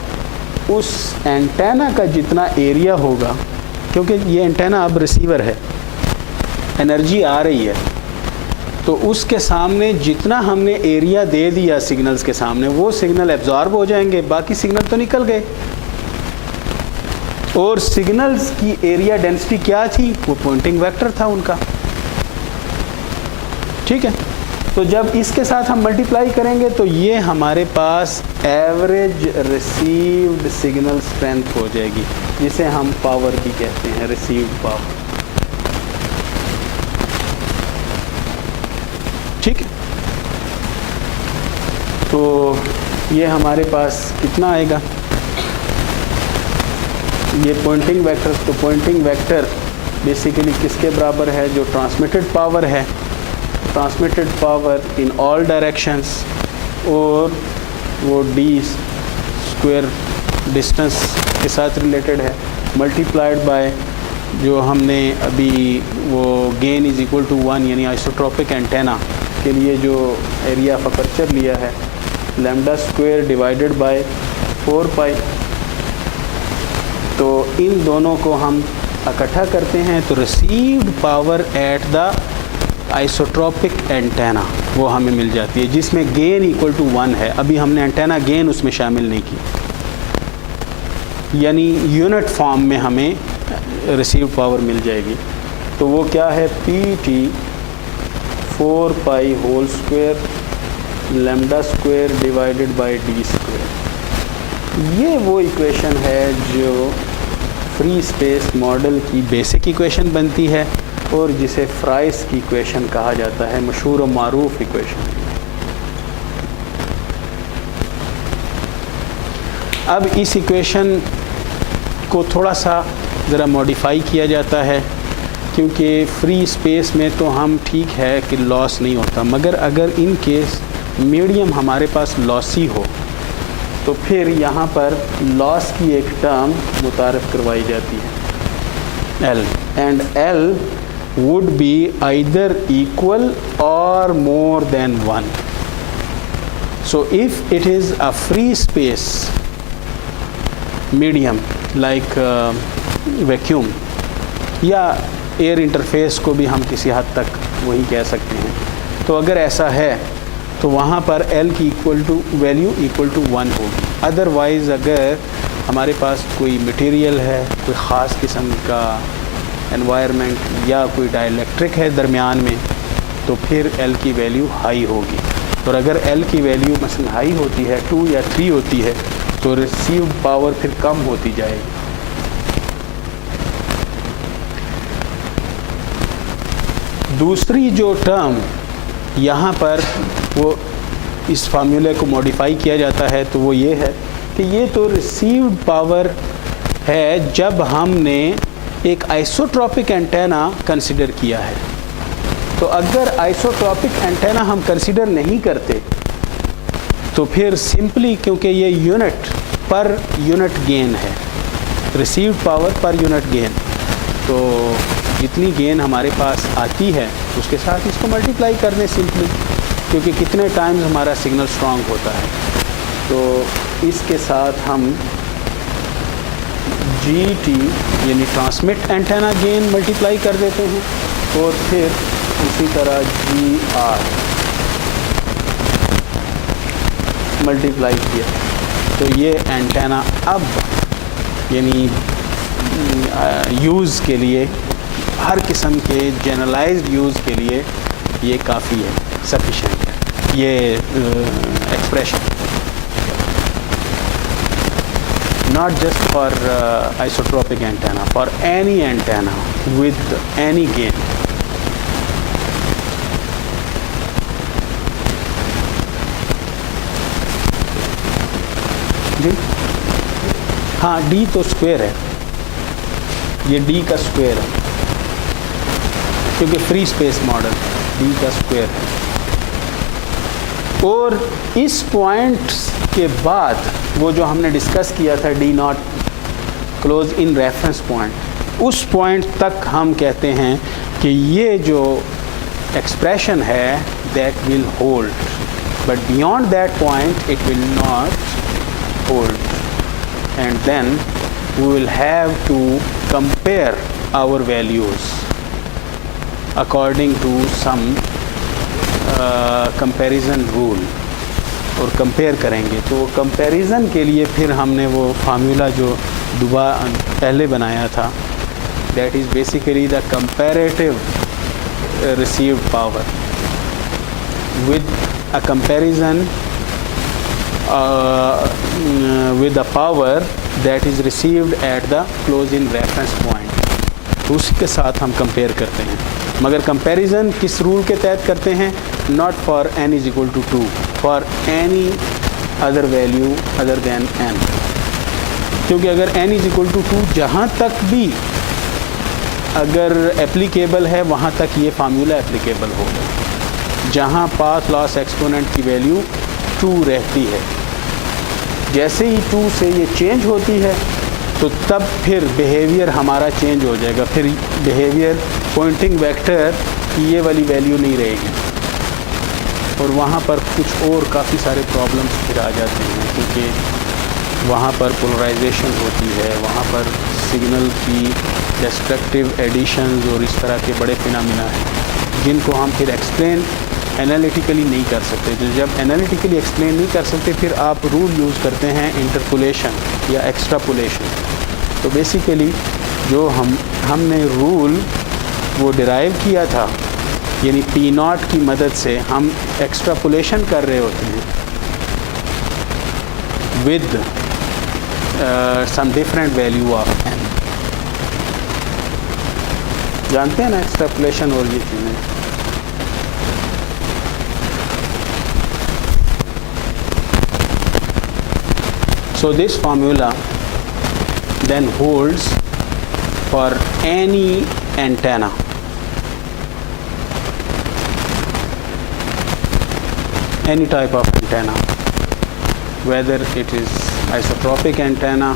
उस एंटेना का जितना एरिया होगा, क्योंकि ये एंटेना अब रिसीवर है, एनर्जी आ रही है, तो उसके सामने जितना हमने एरिया दे दिया सिग्नल्स के सामने, वो सिग्नल एब्जॉर्ब हो जाएंगे, बाकी सिग्नल तो निकल गए। और सिग्नल्स की एरिया डेंसिटी क्या थी, वो पॉइंटिंग वेक्टर था उनका, ठीक है। तो जब इसके साथ हम मल्टीप्लाई करेंगे तो ये हमारे पास एवरेज रिसीव्ड सिग्नल स्ट्रेंथ हो जाएगी, जिसे हम पावर भी कहते हैं, रिसीव्ड पावर, ठीक है। तो ये हमारे पास कितना आएगा, ये पॉइंटिंग वेक्टर, तो पॉइंटिंग वेक्टर बेसिकली किसके बराबर है, जो ट्रांसमिटेड पावर है, transmitted power in all directions, और वो डी स्क्वायर डिस्टेंस के साथ रिलेटेड है, मल्टीप्लाइड बाय जो हमने अभी वो गेन इज इक्वल टू 1 यानी आइसोट्रोपिक एंटेना के लिए जो एरिया ऑफ अपर्चर लिया है, लैम्डा स्क्वायर डिवाइडेड बाय 4 पाई। तो इन दोनों को हम इकट्ठा करते हैं तो received power at the isotropic antenna वो हमें मिल जाती है, जिसमें गेन इक्वल टू 1 है। अभी हमने एंटेना गेन उसमें शामिल नहीं की, यानी यूनिट फॉर्म में हमें रिसीव्ड पावर मिल जाएगी। तो वो क्या है, PT 4 pi whole square lambda square divided by d square. ये वो इक्वेशन है जो फ्री स्पेस मॉडल की बेसिक इक्वेशन बनती है और जिसे फ्राइस की इक्वेशन कहा जाता है, मशहूर और मारूफ इक्वेशन। अब इस इक्वेशन को थोड़ा सा ज़रा मॉडिफाई किया जाता है क्योंकि फ्री स्पेस में तो हम ठीक है कि लॉस नहीं होता, मगर अगर इन केस मीडियम हमारे पास लॉसी हो तो फिर यहाँ पर लॉस की एक टर्म मुतारफ़ करवाई जाती है L, and L would be either equal or more than 1. So if it is a free space medium like vacuum या एयर इंटरफेस को भी हम किसी हद तक वही कह सकते हैं, तो अगर ऐसा है तो वहाँ पर L की वैल्यू इक्वल टू 1 होगी। अदरवाइज़ अगर हमारे पास कोई मटेरियल है, कोई ख़ास किस्म का एनवायरनमेंट या कोई डाइलेक्ट्रिक है दरमियान में, तो फिर L की वैल्यू हाई होगी। और अगर L की वैल्यू मसलन हाई होती है, 2 या 3 होती है, तो रिसीव्ड पावर फिर कम होती जाएगी। दूसरी जो टर्म यहाँ पर वो इस फार्मूले को मॉडिफाई किया जाता है, तो वो ये है कि ये तो रिसीव्ड पावर है जब हमने एक आइसोट्रॉपिक एंटेना कंसिडर किया है। तो अगर आइसोट्रॉपिक एंटेना हम कंसिडर नहीं करते तो फिर सिंपली, क्योंकि ये यूनिट पर यूनिट गेन है, received power per unit gain, तो जितनी गेन हमारे पास आती है उसके साथ इसको मल्टीप्लाई कर दें सिंपली, क्योंकि कितने टाइम्स हमारा सिग्नल स्ट्रांग होता है। तो इसके साथ हम GT यानी ट्रांसमिट एंटेना गेन मल्टीप्लाई कर देते हैं, और फिर इसी तरह GR मल्टीप्लाई किया, तो ये एंटेना अब यानी यूज़ के लिए, हर किस्म के जनरलाइज्ड यूज़ के लिए ये काफ़ी है, सफिशेंट है ये expression, not just for isotropic antenna, for any antenna with any gain. जी हाँ, D तो स्क्वायर है, ये D का स्क्वायर है क्योंकि फ्री स्पेस मॉडल D का स्क्वायर है। और इस पॉइंट के बाद वो जो हमने डिस्कस किया था D not close in reference point, उस पॉइंट तक हम कहते हैं कि ये जो एक्सप्रेशन है that will hold, but beyond that point it will not hold, and then we will have to compare our values according to some comparison rule, और कंपेयर करेंगे। तो कंपैरिजन के लिए फिर हमने वो फार्मूला जो पहले बनाया था, that is basically the comparative received power with a comparison with the power that is received at the close in reference point, तो उसके साथ हम कंपेयर करते हैं। मगर कंपैरिजन किस रूल के तहत करते हैं? Not for n is equal to 2, for any other value other than n, क्योंकि अगर n इज इक्वल टू 2 जहाँ तक भी अगर एप्लीकेबल है वहाँ तक ये फार्मूला एप्लीकेबल होगा, जहाँ पाथ लॉस एक्सपोनेंट की वैल्यू 2 रहती है। जैसे ही 2 से ये चेंज होती है तो तब फिर बिहेवियर हमारा चेंज हो जाएगा, फिर बिहेवियर पॉइंटिंग वेक्टर की ये वाली वैल्यू नहीं रहेगी, और वहाँ पर कुछ और काफ़ी सारे प्रॉब्लम्स फिर आ जाते हैं, क्योंकि वहाँ पर पोलराइजेशन होती है, वहाँ पर सिग्नल की डिस्ट्रक्टिव एडिशंस और इस तरह के बड़े फिनोमेना हैं जिनको हम फिर एक्सप्लेन एनालिटिकली नहीं कर सकते। तो जब एनालिटिकली एक्सप्लेन नहीं कर सकते फिर आप रूल यूज़ करते हैं इंटरपोलेशन या एक्स्ट्रापोलेशन। तो बेसिकली जो हमने रूल वो डिराइव किया था, यानी P0 की मदद से हम एक्स्ट्रापोलेशन कर रहे होते हैं with some different value of n। जानते हैं ना एक्स्ट्रापोलेशन और ये चीज़ें। So this formula then holds for any antenna any type of antenna, whether it is isotropic antenna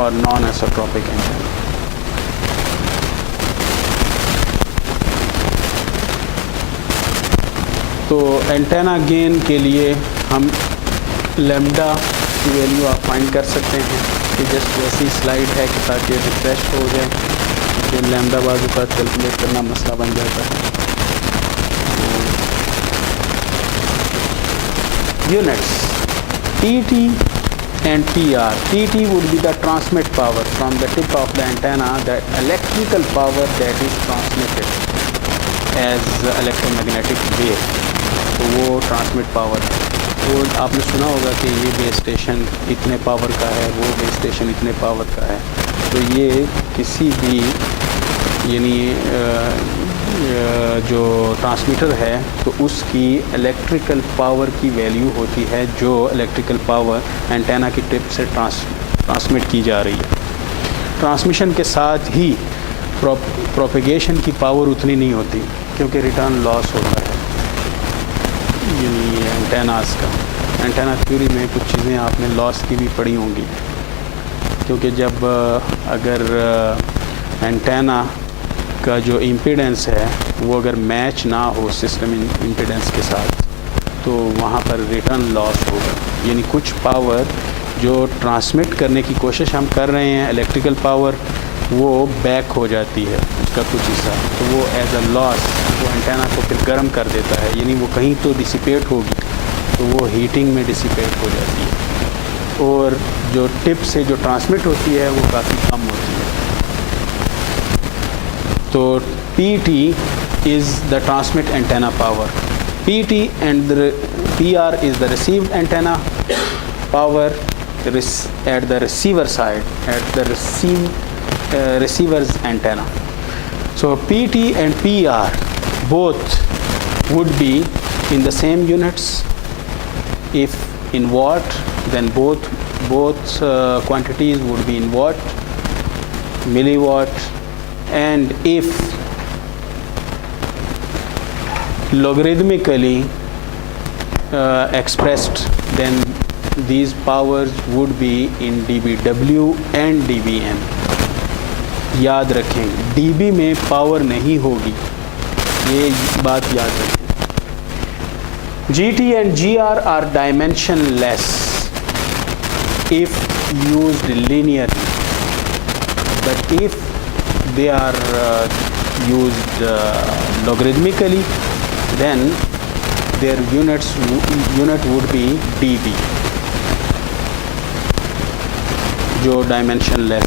or non-isotropic antenna. तो एंटेना गेन के लिए हम लैम्डा की वैल्यू आप फाइंड कर सकते हैं कि जस्ट वैसी स्लाइड है कि ताकि रिफ्रेश हो जाए, कि लैम्डा बाजू का कैलकुलेट करना मसला बन जाता है. Units PT and PR. PT would be the transmit power from the tip of the antenna, the electrical power that is transmitted as electromagnetic wave. तो वो ट्रांसमिट पावर है. वो आपने सुना होगा कि ये बेस स्टेशन इतने पावर का है, वो बेस स्टेशन इतने पावर का है. तो ये किसी भी यानी जो ट्रांसमीटर है तो उसकी इलेक्ट्रिकल पावर की वैल्यू होती है जो इलेक्ट्रिकल पावर एंटेना की टिप से ट्रांसमिट की जा रही है. ट्रांसमिशन के साथ ही प्रोपेगेशन की पावर उतनी नहीं होती क्योंकि रिटर्न लॉस होता है यानी एंटेनास का. एंटेना थ्योरी में कुछ चीज़ें आपने लॉस की भी पढ़ी होंगी, क्योंकि जब अगर एंटेना का जो इम्पीडेंस है वो अगर मैच ना हो सिस्टम इम्पीडेंस के साथ तो वहाँ पर रिटर्न लॉस होगा. यानी कुछ पावर जो ट्रांसमिट करने की कोशिश हम कर रहे हैं, इलेक्ट्रिकल पावर, वो बैक हो जाती है उसका कुछ हिस्सा, तो वो एज अ लॉस वो एंटेना को फिर गर्म कर देता है. यानी वो कहीं तो डिसिपेट होगी तो वो हीटिंग में डिसिपेट हो जाती है और जो टिप से जो ट्रांसमिट होती है वो काफ़ी कम होती है. तो PT is the transmit antenna power. PT and the PR is the received antenna power at the receiver side, at the receiver's antenna. So PT and PR both would be in the same units. If in watt, then both quantities would be in watt, milliwatt. And if logarithmically expressed, then these powers would be in dBW and dBm. याद रखें dB में power नहीं होगी, ये बात याद रखें. GT and GR are dimensionless if used linearly, but if they are used logarithmically, then their unit would be dB, जो dimensionless.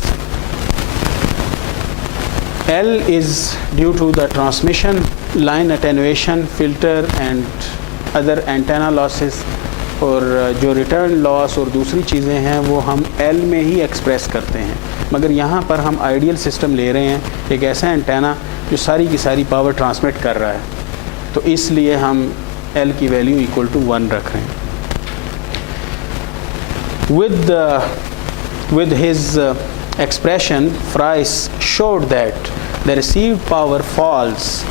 L is due to the transmission line attenuation, filter and other antenna losses. और जो return loss और दूसरी चीज़ें हैं वो हम L में ही एक्सप्रेस करते हैं, मगर यहाँ पर हम आइडियल सिस्टम ले रहे हैं, एक ऐसा एंटेना जो सारी की सारी पावर ट्रांसमिट कर रहा है, तो इसलिए हम L की वैल्यू इक्वल टू 1 रख रहे हैं. With his expression, Fries showed that the received power falls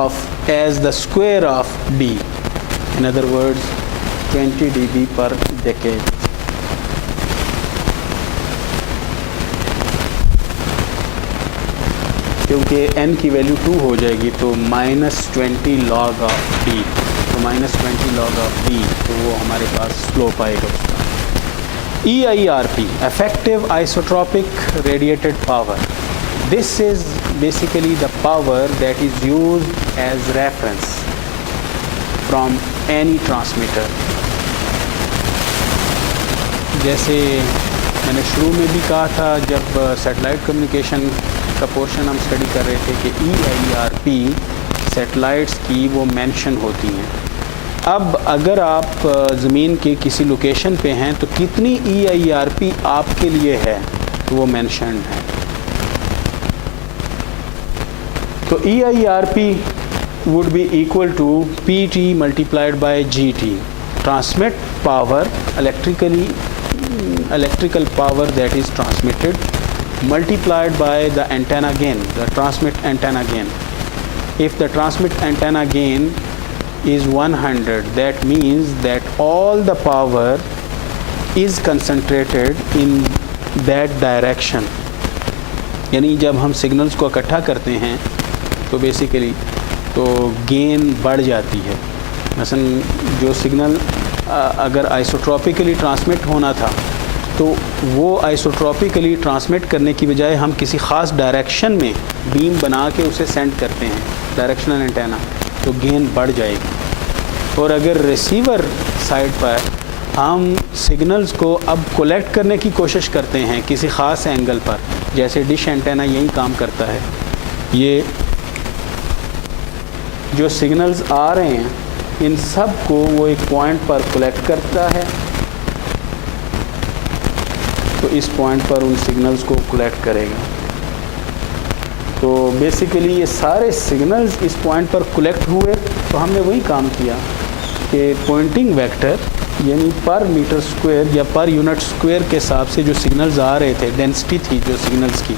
off as the square of D. In other words, 20 dB per decade. क्योंकि n की वैल्यू 2 हो जाएगी तो -20 log of d, तो -20 log of d, तो वो हमारे पास स्लोप आएगा उसका. EIRP, effective isotropic radiated power. This is basically the power that is used as reference from any transmitter. जैसे मैंने शुरू में भी कहा था जब सैटेलाइट कम्युनिकेशन का पोर्शन हम स्टडी कर रहे थे कि EIRP सैटेलाइट्स की वो मेंशन होती हैं. अब अगर आप ज़मीन के किसी लोकेशन पे हैं तो कितनी EIRP आपके लिए है तो वो मेंशन है. तो EIRP would be equal to PT multiplied by GT. Transmit power, electrical power that is transmitted, multiplied by the antenna gain, the transmit antenna gain. If the transmit antenna gain is 100, that means that all the power is concentrated in that direction. यानी जब हम signals को इकट्ठा करते हैं तो basically तो gain बढ़ जाती है. मसलन जो सिग्नल अगर आइसोट्रॉपिकली ट्रांसमिट होना था तो वो आइसोट्रॉपिकली ट्रांसमिट करने की बजाय हम किसी ख़ास डायरेक्शन में बीम बना के उसे सेंड करते हैं, डायरेक्शनल एंटेना, तो गेन बढ़ जाएगी. और अगर रिसीवर साइड पर हम सिग्नल्स को अब कलेक्ट करने की कोशिश करते हैं किसी ख़ास एंगल पर, जैसे डिश एंटेना यही काम करता है. ये जो सिग्नल्स आ रहे हैं इन सब को वो एक पॉइंट पर कलेक्ट करता है, तो इस पॉइंट पर उन सिग्नल्स को कलेक्ट करेगा. तो बेसिकली ये सारे सिग्नल्स इस पॉइंट पर कलेक्ट हुए, तो हमने वही काम किया कि पॉइंटिंग वेक्टर यानी पर मीटर स्क्वायर या पर यूनिट स्क्वायर के हिसाब से जो सिग्नल्स आ रहे थे, डेंसिटी थी जो सिग्नल्स की,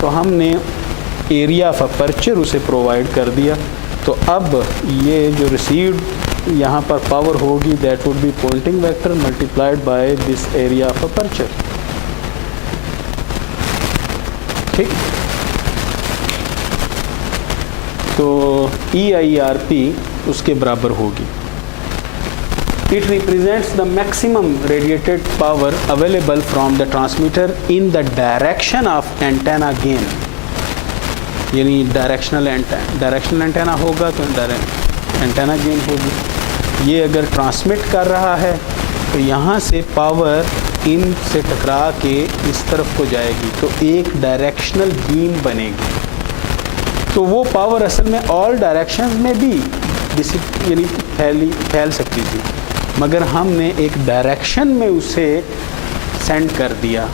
तो हमने एरिया ऑफ अपर्चर उसे प्रोवाइड कर दिया. तो अब ये जो रिसीव्ड यहाँ पर पावर होगी that would be Poynting vector multiplied by this area of aperture. ठीक. तो EIRP उसके बराबर होगी. It represents the maximum radiated power available from the transmitter in the direction of antenna gain. यानी डायरेक्शनल एंटेना होगा तो antenna gain होगी. ये अगर ट्रांसमिट कर रहा है तो यहाँ से पावर इन से टकरा के इस तरफ को जाएगी, तो एक डायरेक्शनल बीम बनेगी. तो वो पावर असल में ऑल डायरेक्शंस में भी यानी फैल सकती थी, मगर हमने एक डायरेक्शन में उसे सेंड कर दिया,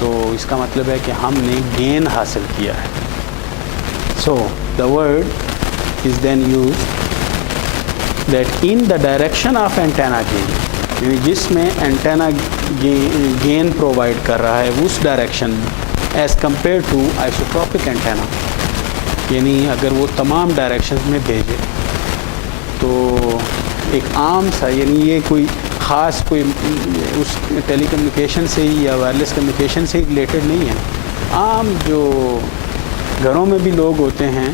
तो इसका मतलब है कि हमने गेन हासिल किया है. So the word is then used that in the direction of antenna gain, यानी जिसमें एंटेना गेन प्रोवाइड कर रहा है उस डायरेक्शन में, as compare to isotropic antenna, यानी अगर वो तमाम डायरेक्शंस में भेजे तो एक आम सा, यानी ये कोई ख़ास कोई उस टेलीकम्युनिकेशन से ही या वायरलेस कम्युनिकेशन से ही रिलेटेड नहीं है. आम जो घरों में भी लोग होते हैं,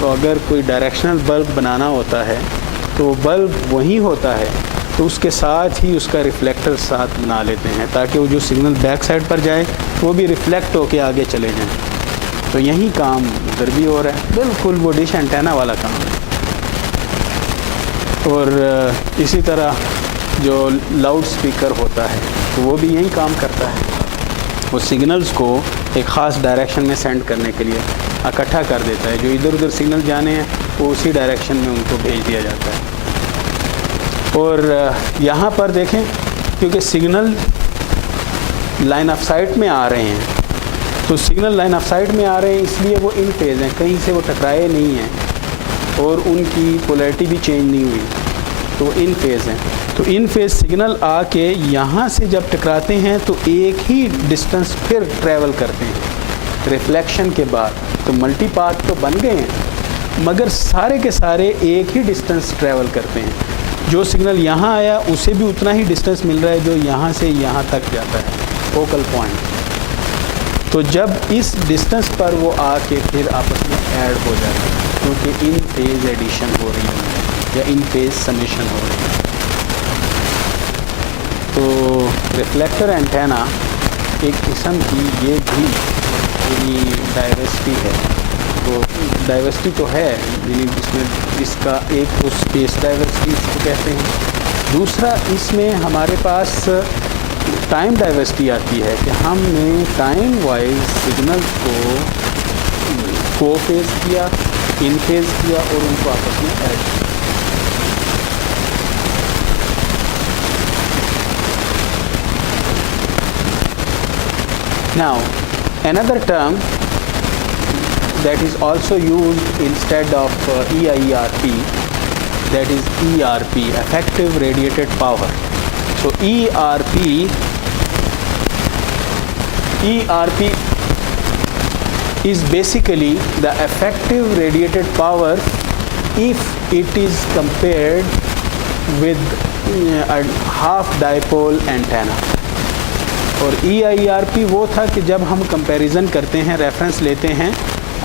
तो अगर कोई डायरेक्शनल बल्ब बनाना होता है तो बल्ब वही होता है, तो उसके साथ ही उसका रिफ्लेक्टर साथ बना लेते हैं ताकि वो जो सिग्नल बैक साइड पर जाए वो भी रिफ्लेक्ट होके आगे चले जाएं. तो यही काम उधर भी हो रहा है, बिल्कुल वो डिश एंटेना वाला काम है. और इसी तरह जो लाउड स्पीकर होता है तो वो भी यही काम करता है. वो सिग्नल्स को एक ख़ास डायरेक्शन में सेंड करने के लिए इकट्ठा कर देता है. जो इधर उधर सिग्नल जाने हैं वो उसी डायरेक्शन में उनको भेज दिया जाता है. और यहाँ पर देखें, क्योंकि सिग्नल लाइन ऑफ साइट में आ रहे हैं, तो सिग्नल लाइन ऑफ साइट में आ रहे हैं इसलिए वो इन फेज़ हैं, कहीं से वो टकराए नहीं हैं और उनकी पोलैरिटी भी चेंज नहीं हुई, तो इन फेज़ हैं. तो इन फेज़ सिग्नल आके यहाँ से जब टकराते हैं तो एक ही डिस्टेंस फिर ट्रैवल करते हैं रिफ्लेक्शन के बाद. तो मल्टी पाथ तो बन गए हैं, मगर सारे के सारे एक ही डिस्टेंस ट्रैवल करते हैं. जो सिग्नल यहाँ आया उसे भी उतना ही डिस्टेंस मिल रहा है जो यहाँ से यहाँ तक जाता है, फोकल पॉइंट. तो जब इस डिस्टेंस पर वो आके फिर आपस में ऐड हो जाता है, क्योंकि इन फेज़ एडिशन हो रही है या इन फेज़ समेशन हो रही है. तो रिफ्लेक्टर एंटेना एक किस्म की ये भी पूरी डाइवर्सिटी है. तो डाइवर्सिटी तो है, यानी इसमें इसका एक तो स्पेस डाइवर्सिटी इसको कहते हैं. दूसरा इसमें हमारे पास टाइम डाइवर्सिटी आती है कि हमने टाइम वाइज सिग्नल्स को फेज़ किया, इन फेज़ किया और उनको आपस में ऐड किया. Now, another term that is also used instead of EIRP, that is ERP, effective radiated power. So ERP is basically the effective radiated power if it is compared with a half dipole antenna. और EIRP वो था कि जब हम comparison करते हैं, reference लेते हैं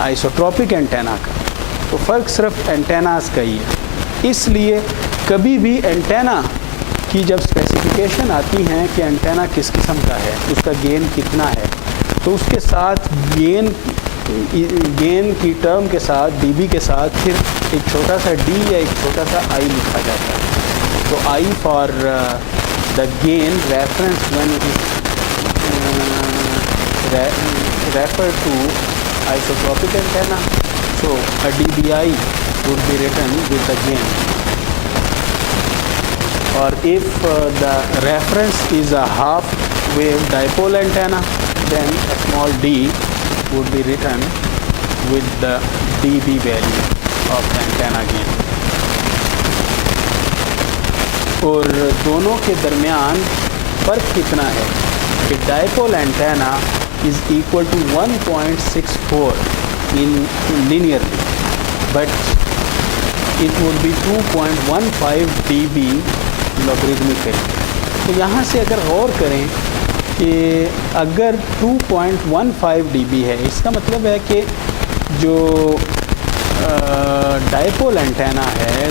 आइसोट्रॉपिक एंटेना का, तो फ़र्क सिर्फ एंटेनास का ही है। इसलिए कभी भी एंटेना की जब स्पेसिफिकेशन आती हैं कि एंटेना किस किस्म का है, उसका गेन कितना है, तो उसके साथ गेन की टर्म के साथ dB के साथ फिर एक छोटा सा d या एक छोटा सा i लिखा जाता है। तो i for the gain reference when it is refer to isotropic antenna, so a dBi would be written with the gain. Or if the reference is a half wave dipole antenna, then a small d would be written with the dB value of the antenna gain. और दोनों के दरमियान फ़र्क कितना है कि dipole antenna is equal to 1.64 in linearly, but it would be 2.15 dB logarithmically. तो यहाँ से अगर गौर करें कि अगर 2.15 dB है, इसका मतलब है कि जो डायपोल एंटेना है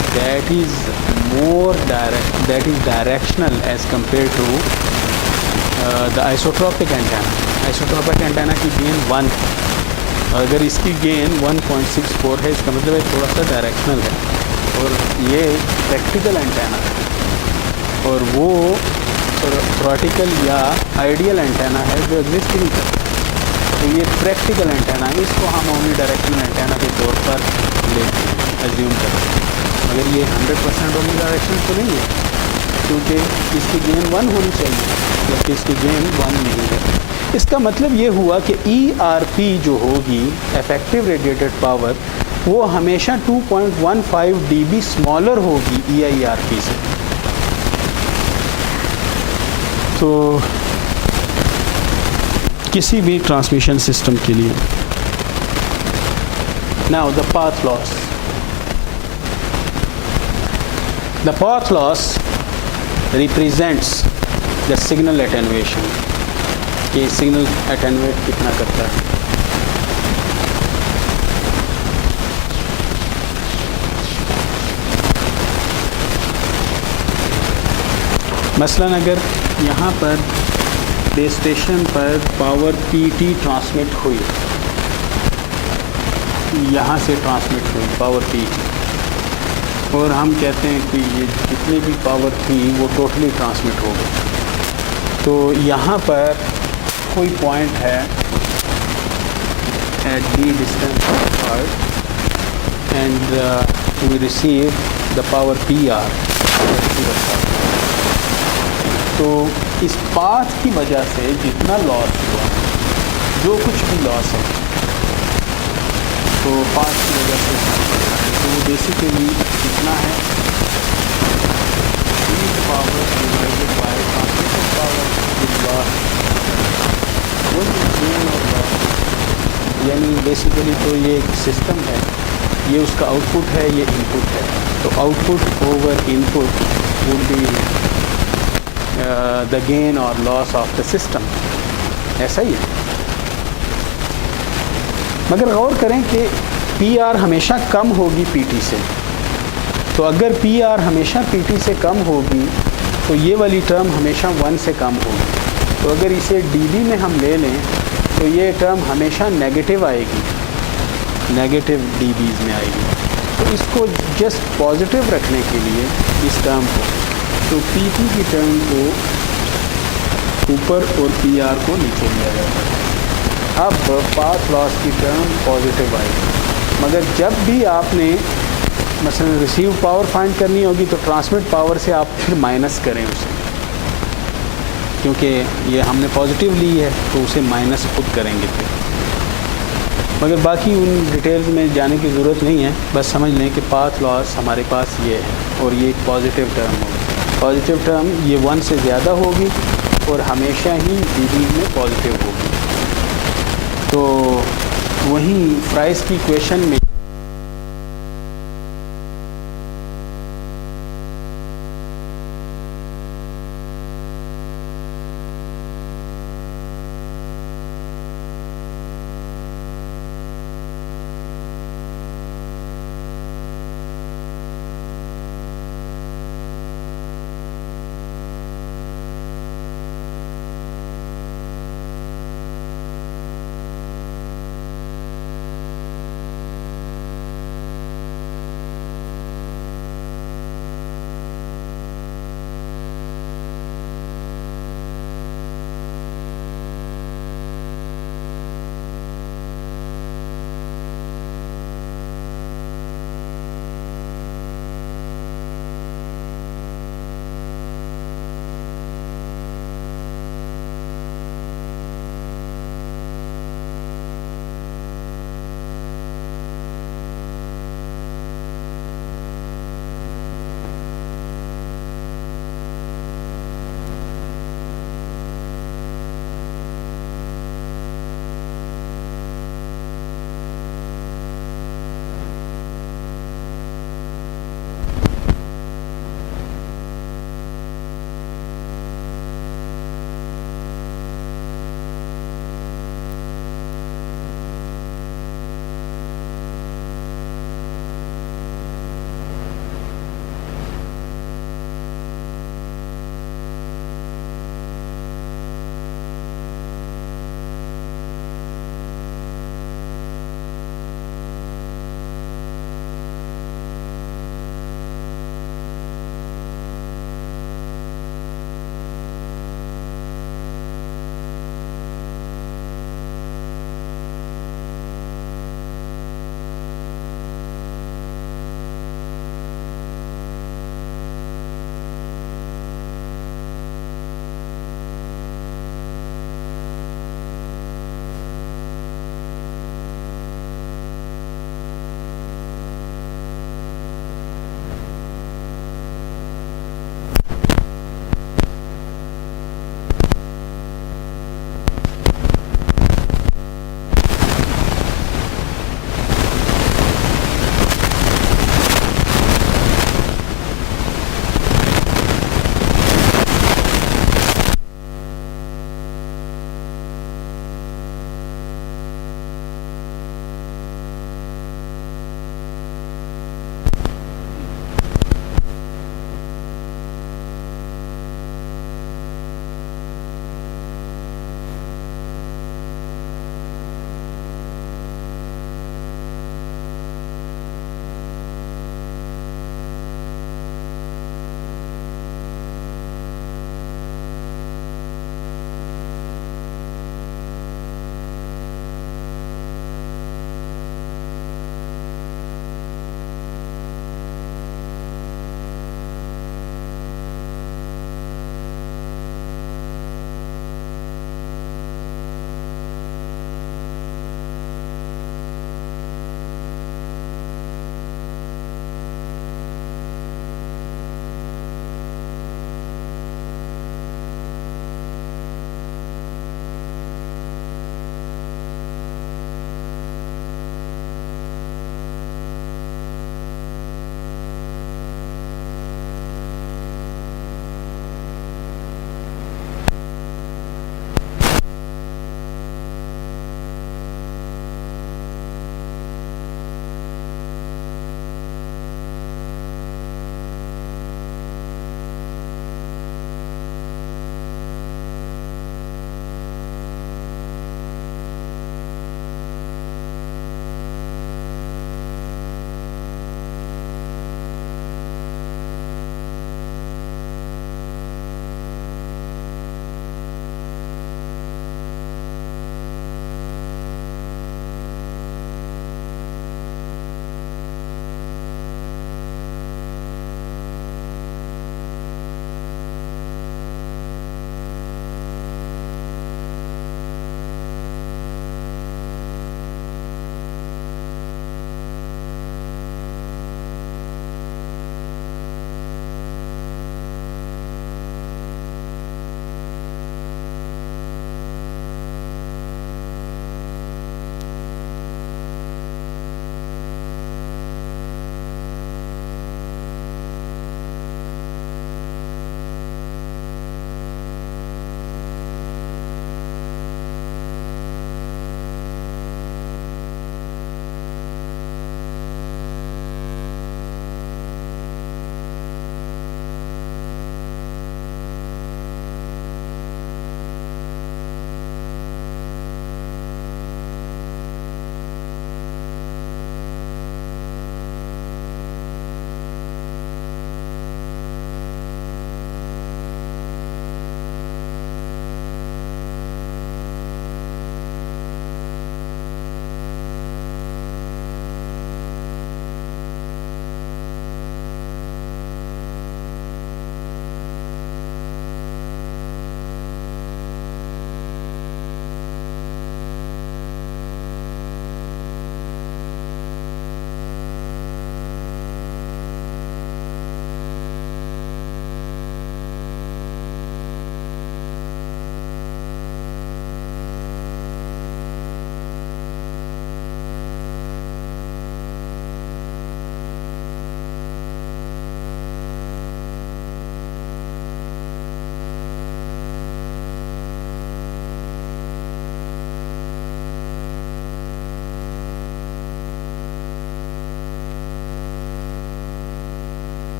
that is directional as compared to the isotropic antenna. Isotropic antenna की गेन 1, अगर इसकी गेन 1.64 है, इसका मतलब है थोड़ा सा डायरेक्शनल है, और ये प्रैक्टिकल एंटेना है, और वो थ्योरेटिकल या आइडियल एंटेना है जो एग्जिस्ट नहीं करता। तो ये प्रैक्टिकल एंटेना है, इसको हम ओमनी डायरेक्शनल एंटेना के तौर पर लेते हैं, एज्यूम करते हैं, मगर ये 100% ओमनी डायरेक्शनल तो नहीं है, क्योंकि इसकी गेन 1 होनी चाहिए, जबकि इसकी गेन 1 नहीं है। इसका मतलब ये हुआ कि ERP जो होगी, इफेक्टिव रेडिएटेड पावर, वो हमेशा 2.15 dB स्मॉलर होगी EIRP से। तो किसी भी ट्रांसमिशन सिस्टम के लिए। Now the path loss. The path loss represents the signal attenuation, कि सिग्नल एटेन्युएट कितना करता है। मसलन अगर यहाँ पर बेस स्टेशन पर पावर PT ट्रांसमिट हुई, यहाँ से ट्रांसमिट हुई पावर PT, और हम कहते हैं कि ये जितनी भी पावर थी वो टोटली ट्रांसमिट हो गई, तो यहाँ पर कोई पॉइंट है at d distance apart and we receive the power PR. तो इस पाथ की वजह से जितना लॉस हुआ, जो कुछ भी लॉस है, तो पाथ की वजह से तो वो बेसिकली कितना है, power divided by transmitted power with loss, यानी बेसिकली तो ये एक सिस्टम है, ये उसका आउटपुट है, ये इनपुट है, तो output over input would be the gain और लॉस ऑफ द सिस्टम, ऐसा ही है। मगर गौर करें कि PR हमेशा कम होगी PT से, तो अगर PR हमेशा PT से कम होगी तो ये वाली टर्म हमेशा 1 से कम होगी। तो अगर इसे dB में हम ले लें तो ये टर्म हमेशा नेगेटिव आएगी, नेगेटिव dBs में आएगी। तो इसको जस्ट पॉजिटिव रखने के लिए इस टर्म को, तो PT की टर्म को ऊपर और PR को नीचे लिया जाता है। अब पाथ लॉस की टर्म पॉजिटिव आएगी, मगर जब भी आपने मसलन रिसीव पावर फाइंड करनी होगी तो ट्रांसमिट पावर से आप फिर माइनस करें उसे, क्योंकि ये हमने पॉजिटिव ली है तो उसे माइनस खुद करेंगे फिर। मगर बाकी उन डिटेल्स में जाने की ज़रूरत नहीं है, बस समझ लें कि पाथ लॉस हमारे पास ये है और ये एक पॉजिटिव टर्म होगी। पॉजिटिव टर्म ये 1 से ज़्यादा होगी और हमेशा ही dB में पॉजिटिव होगी। तो वहीं फ्राइस की इक्वेशन में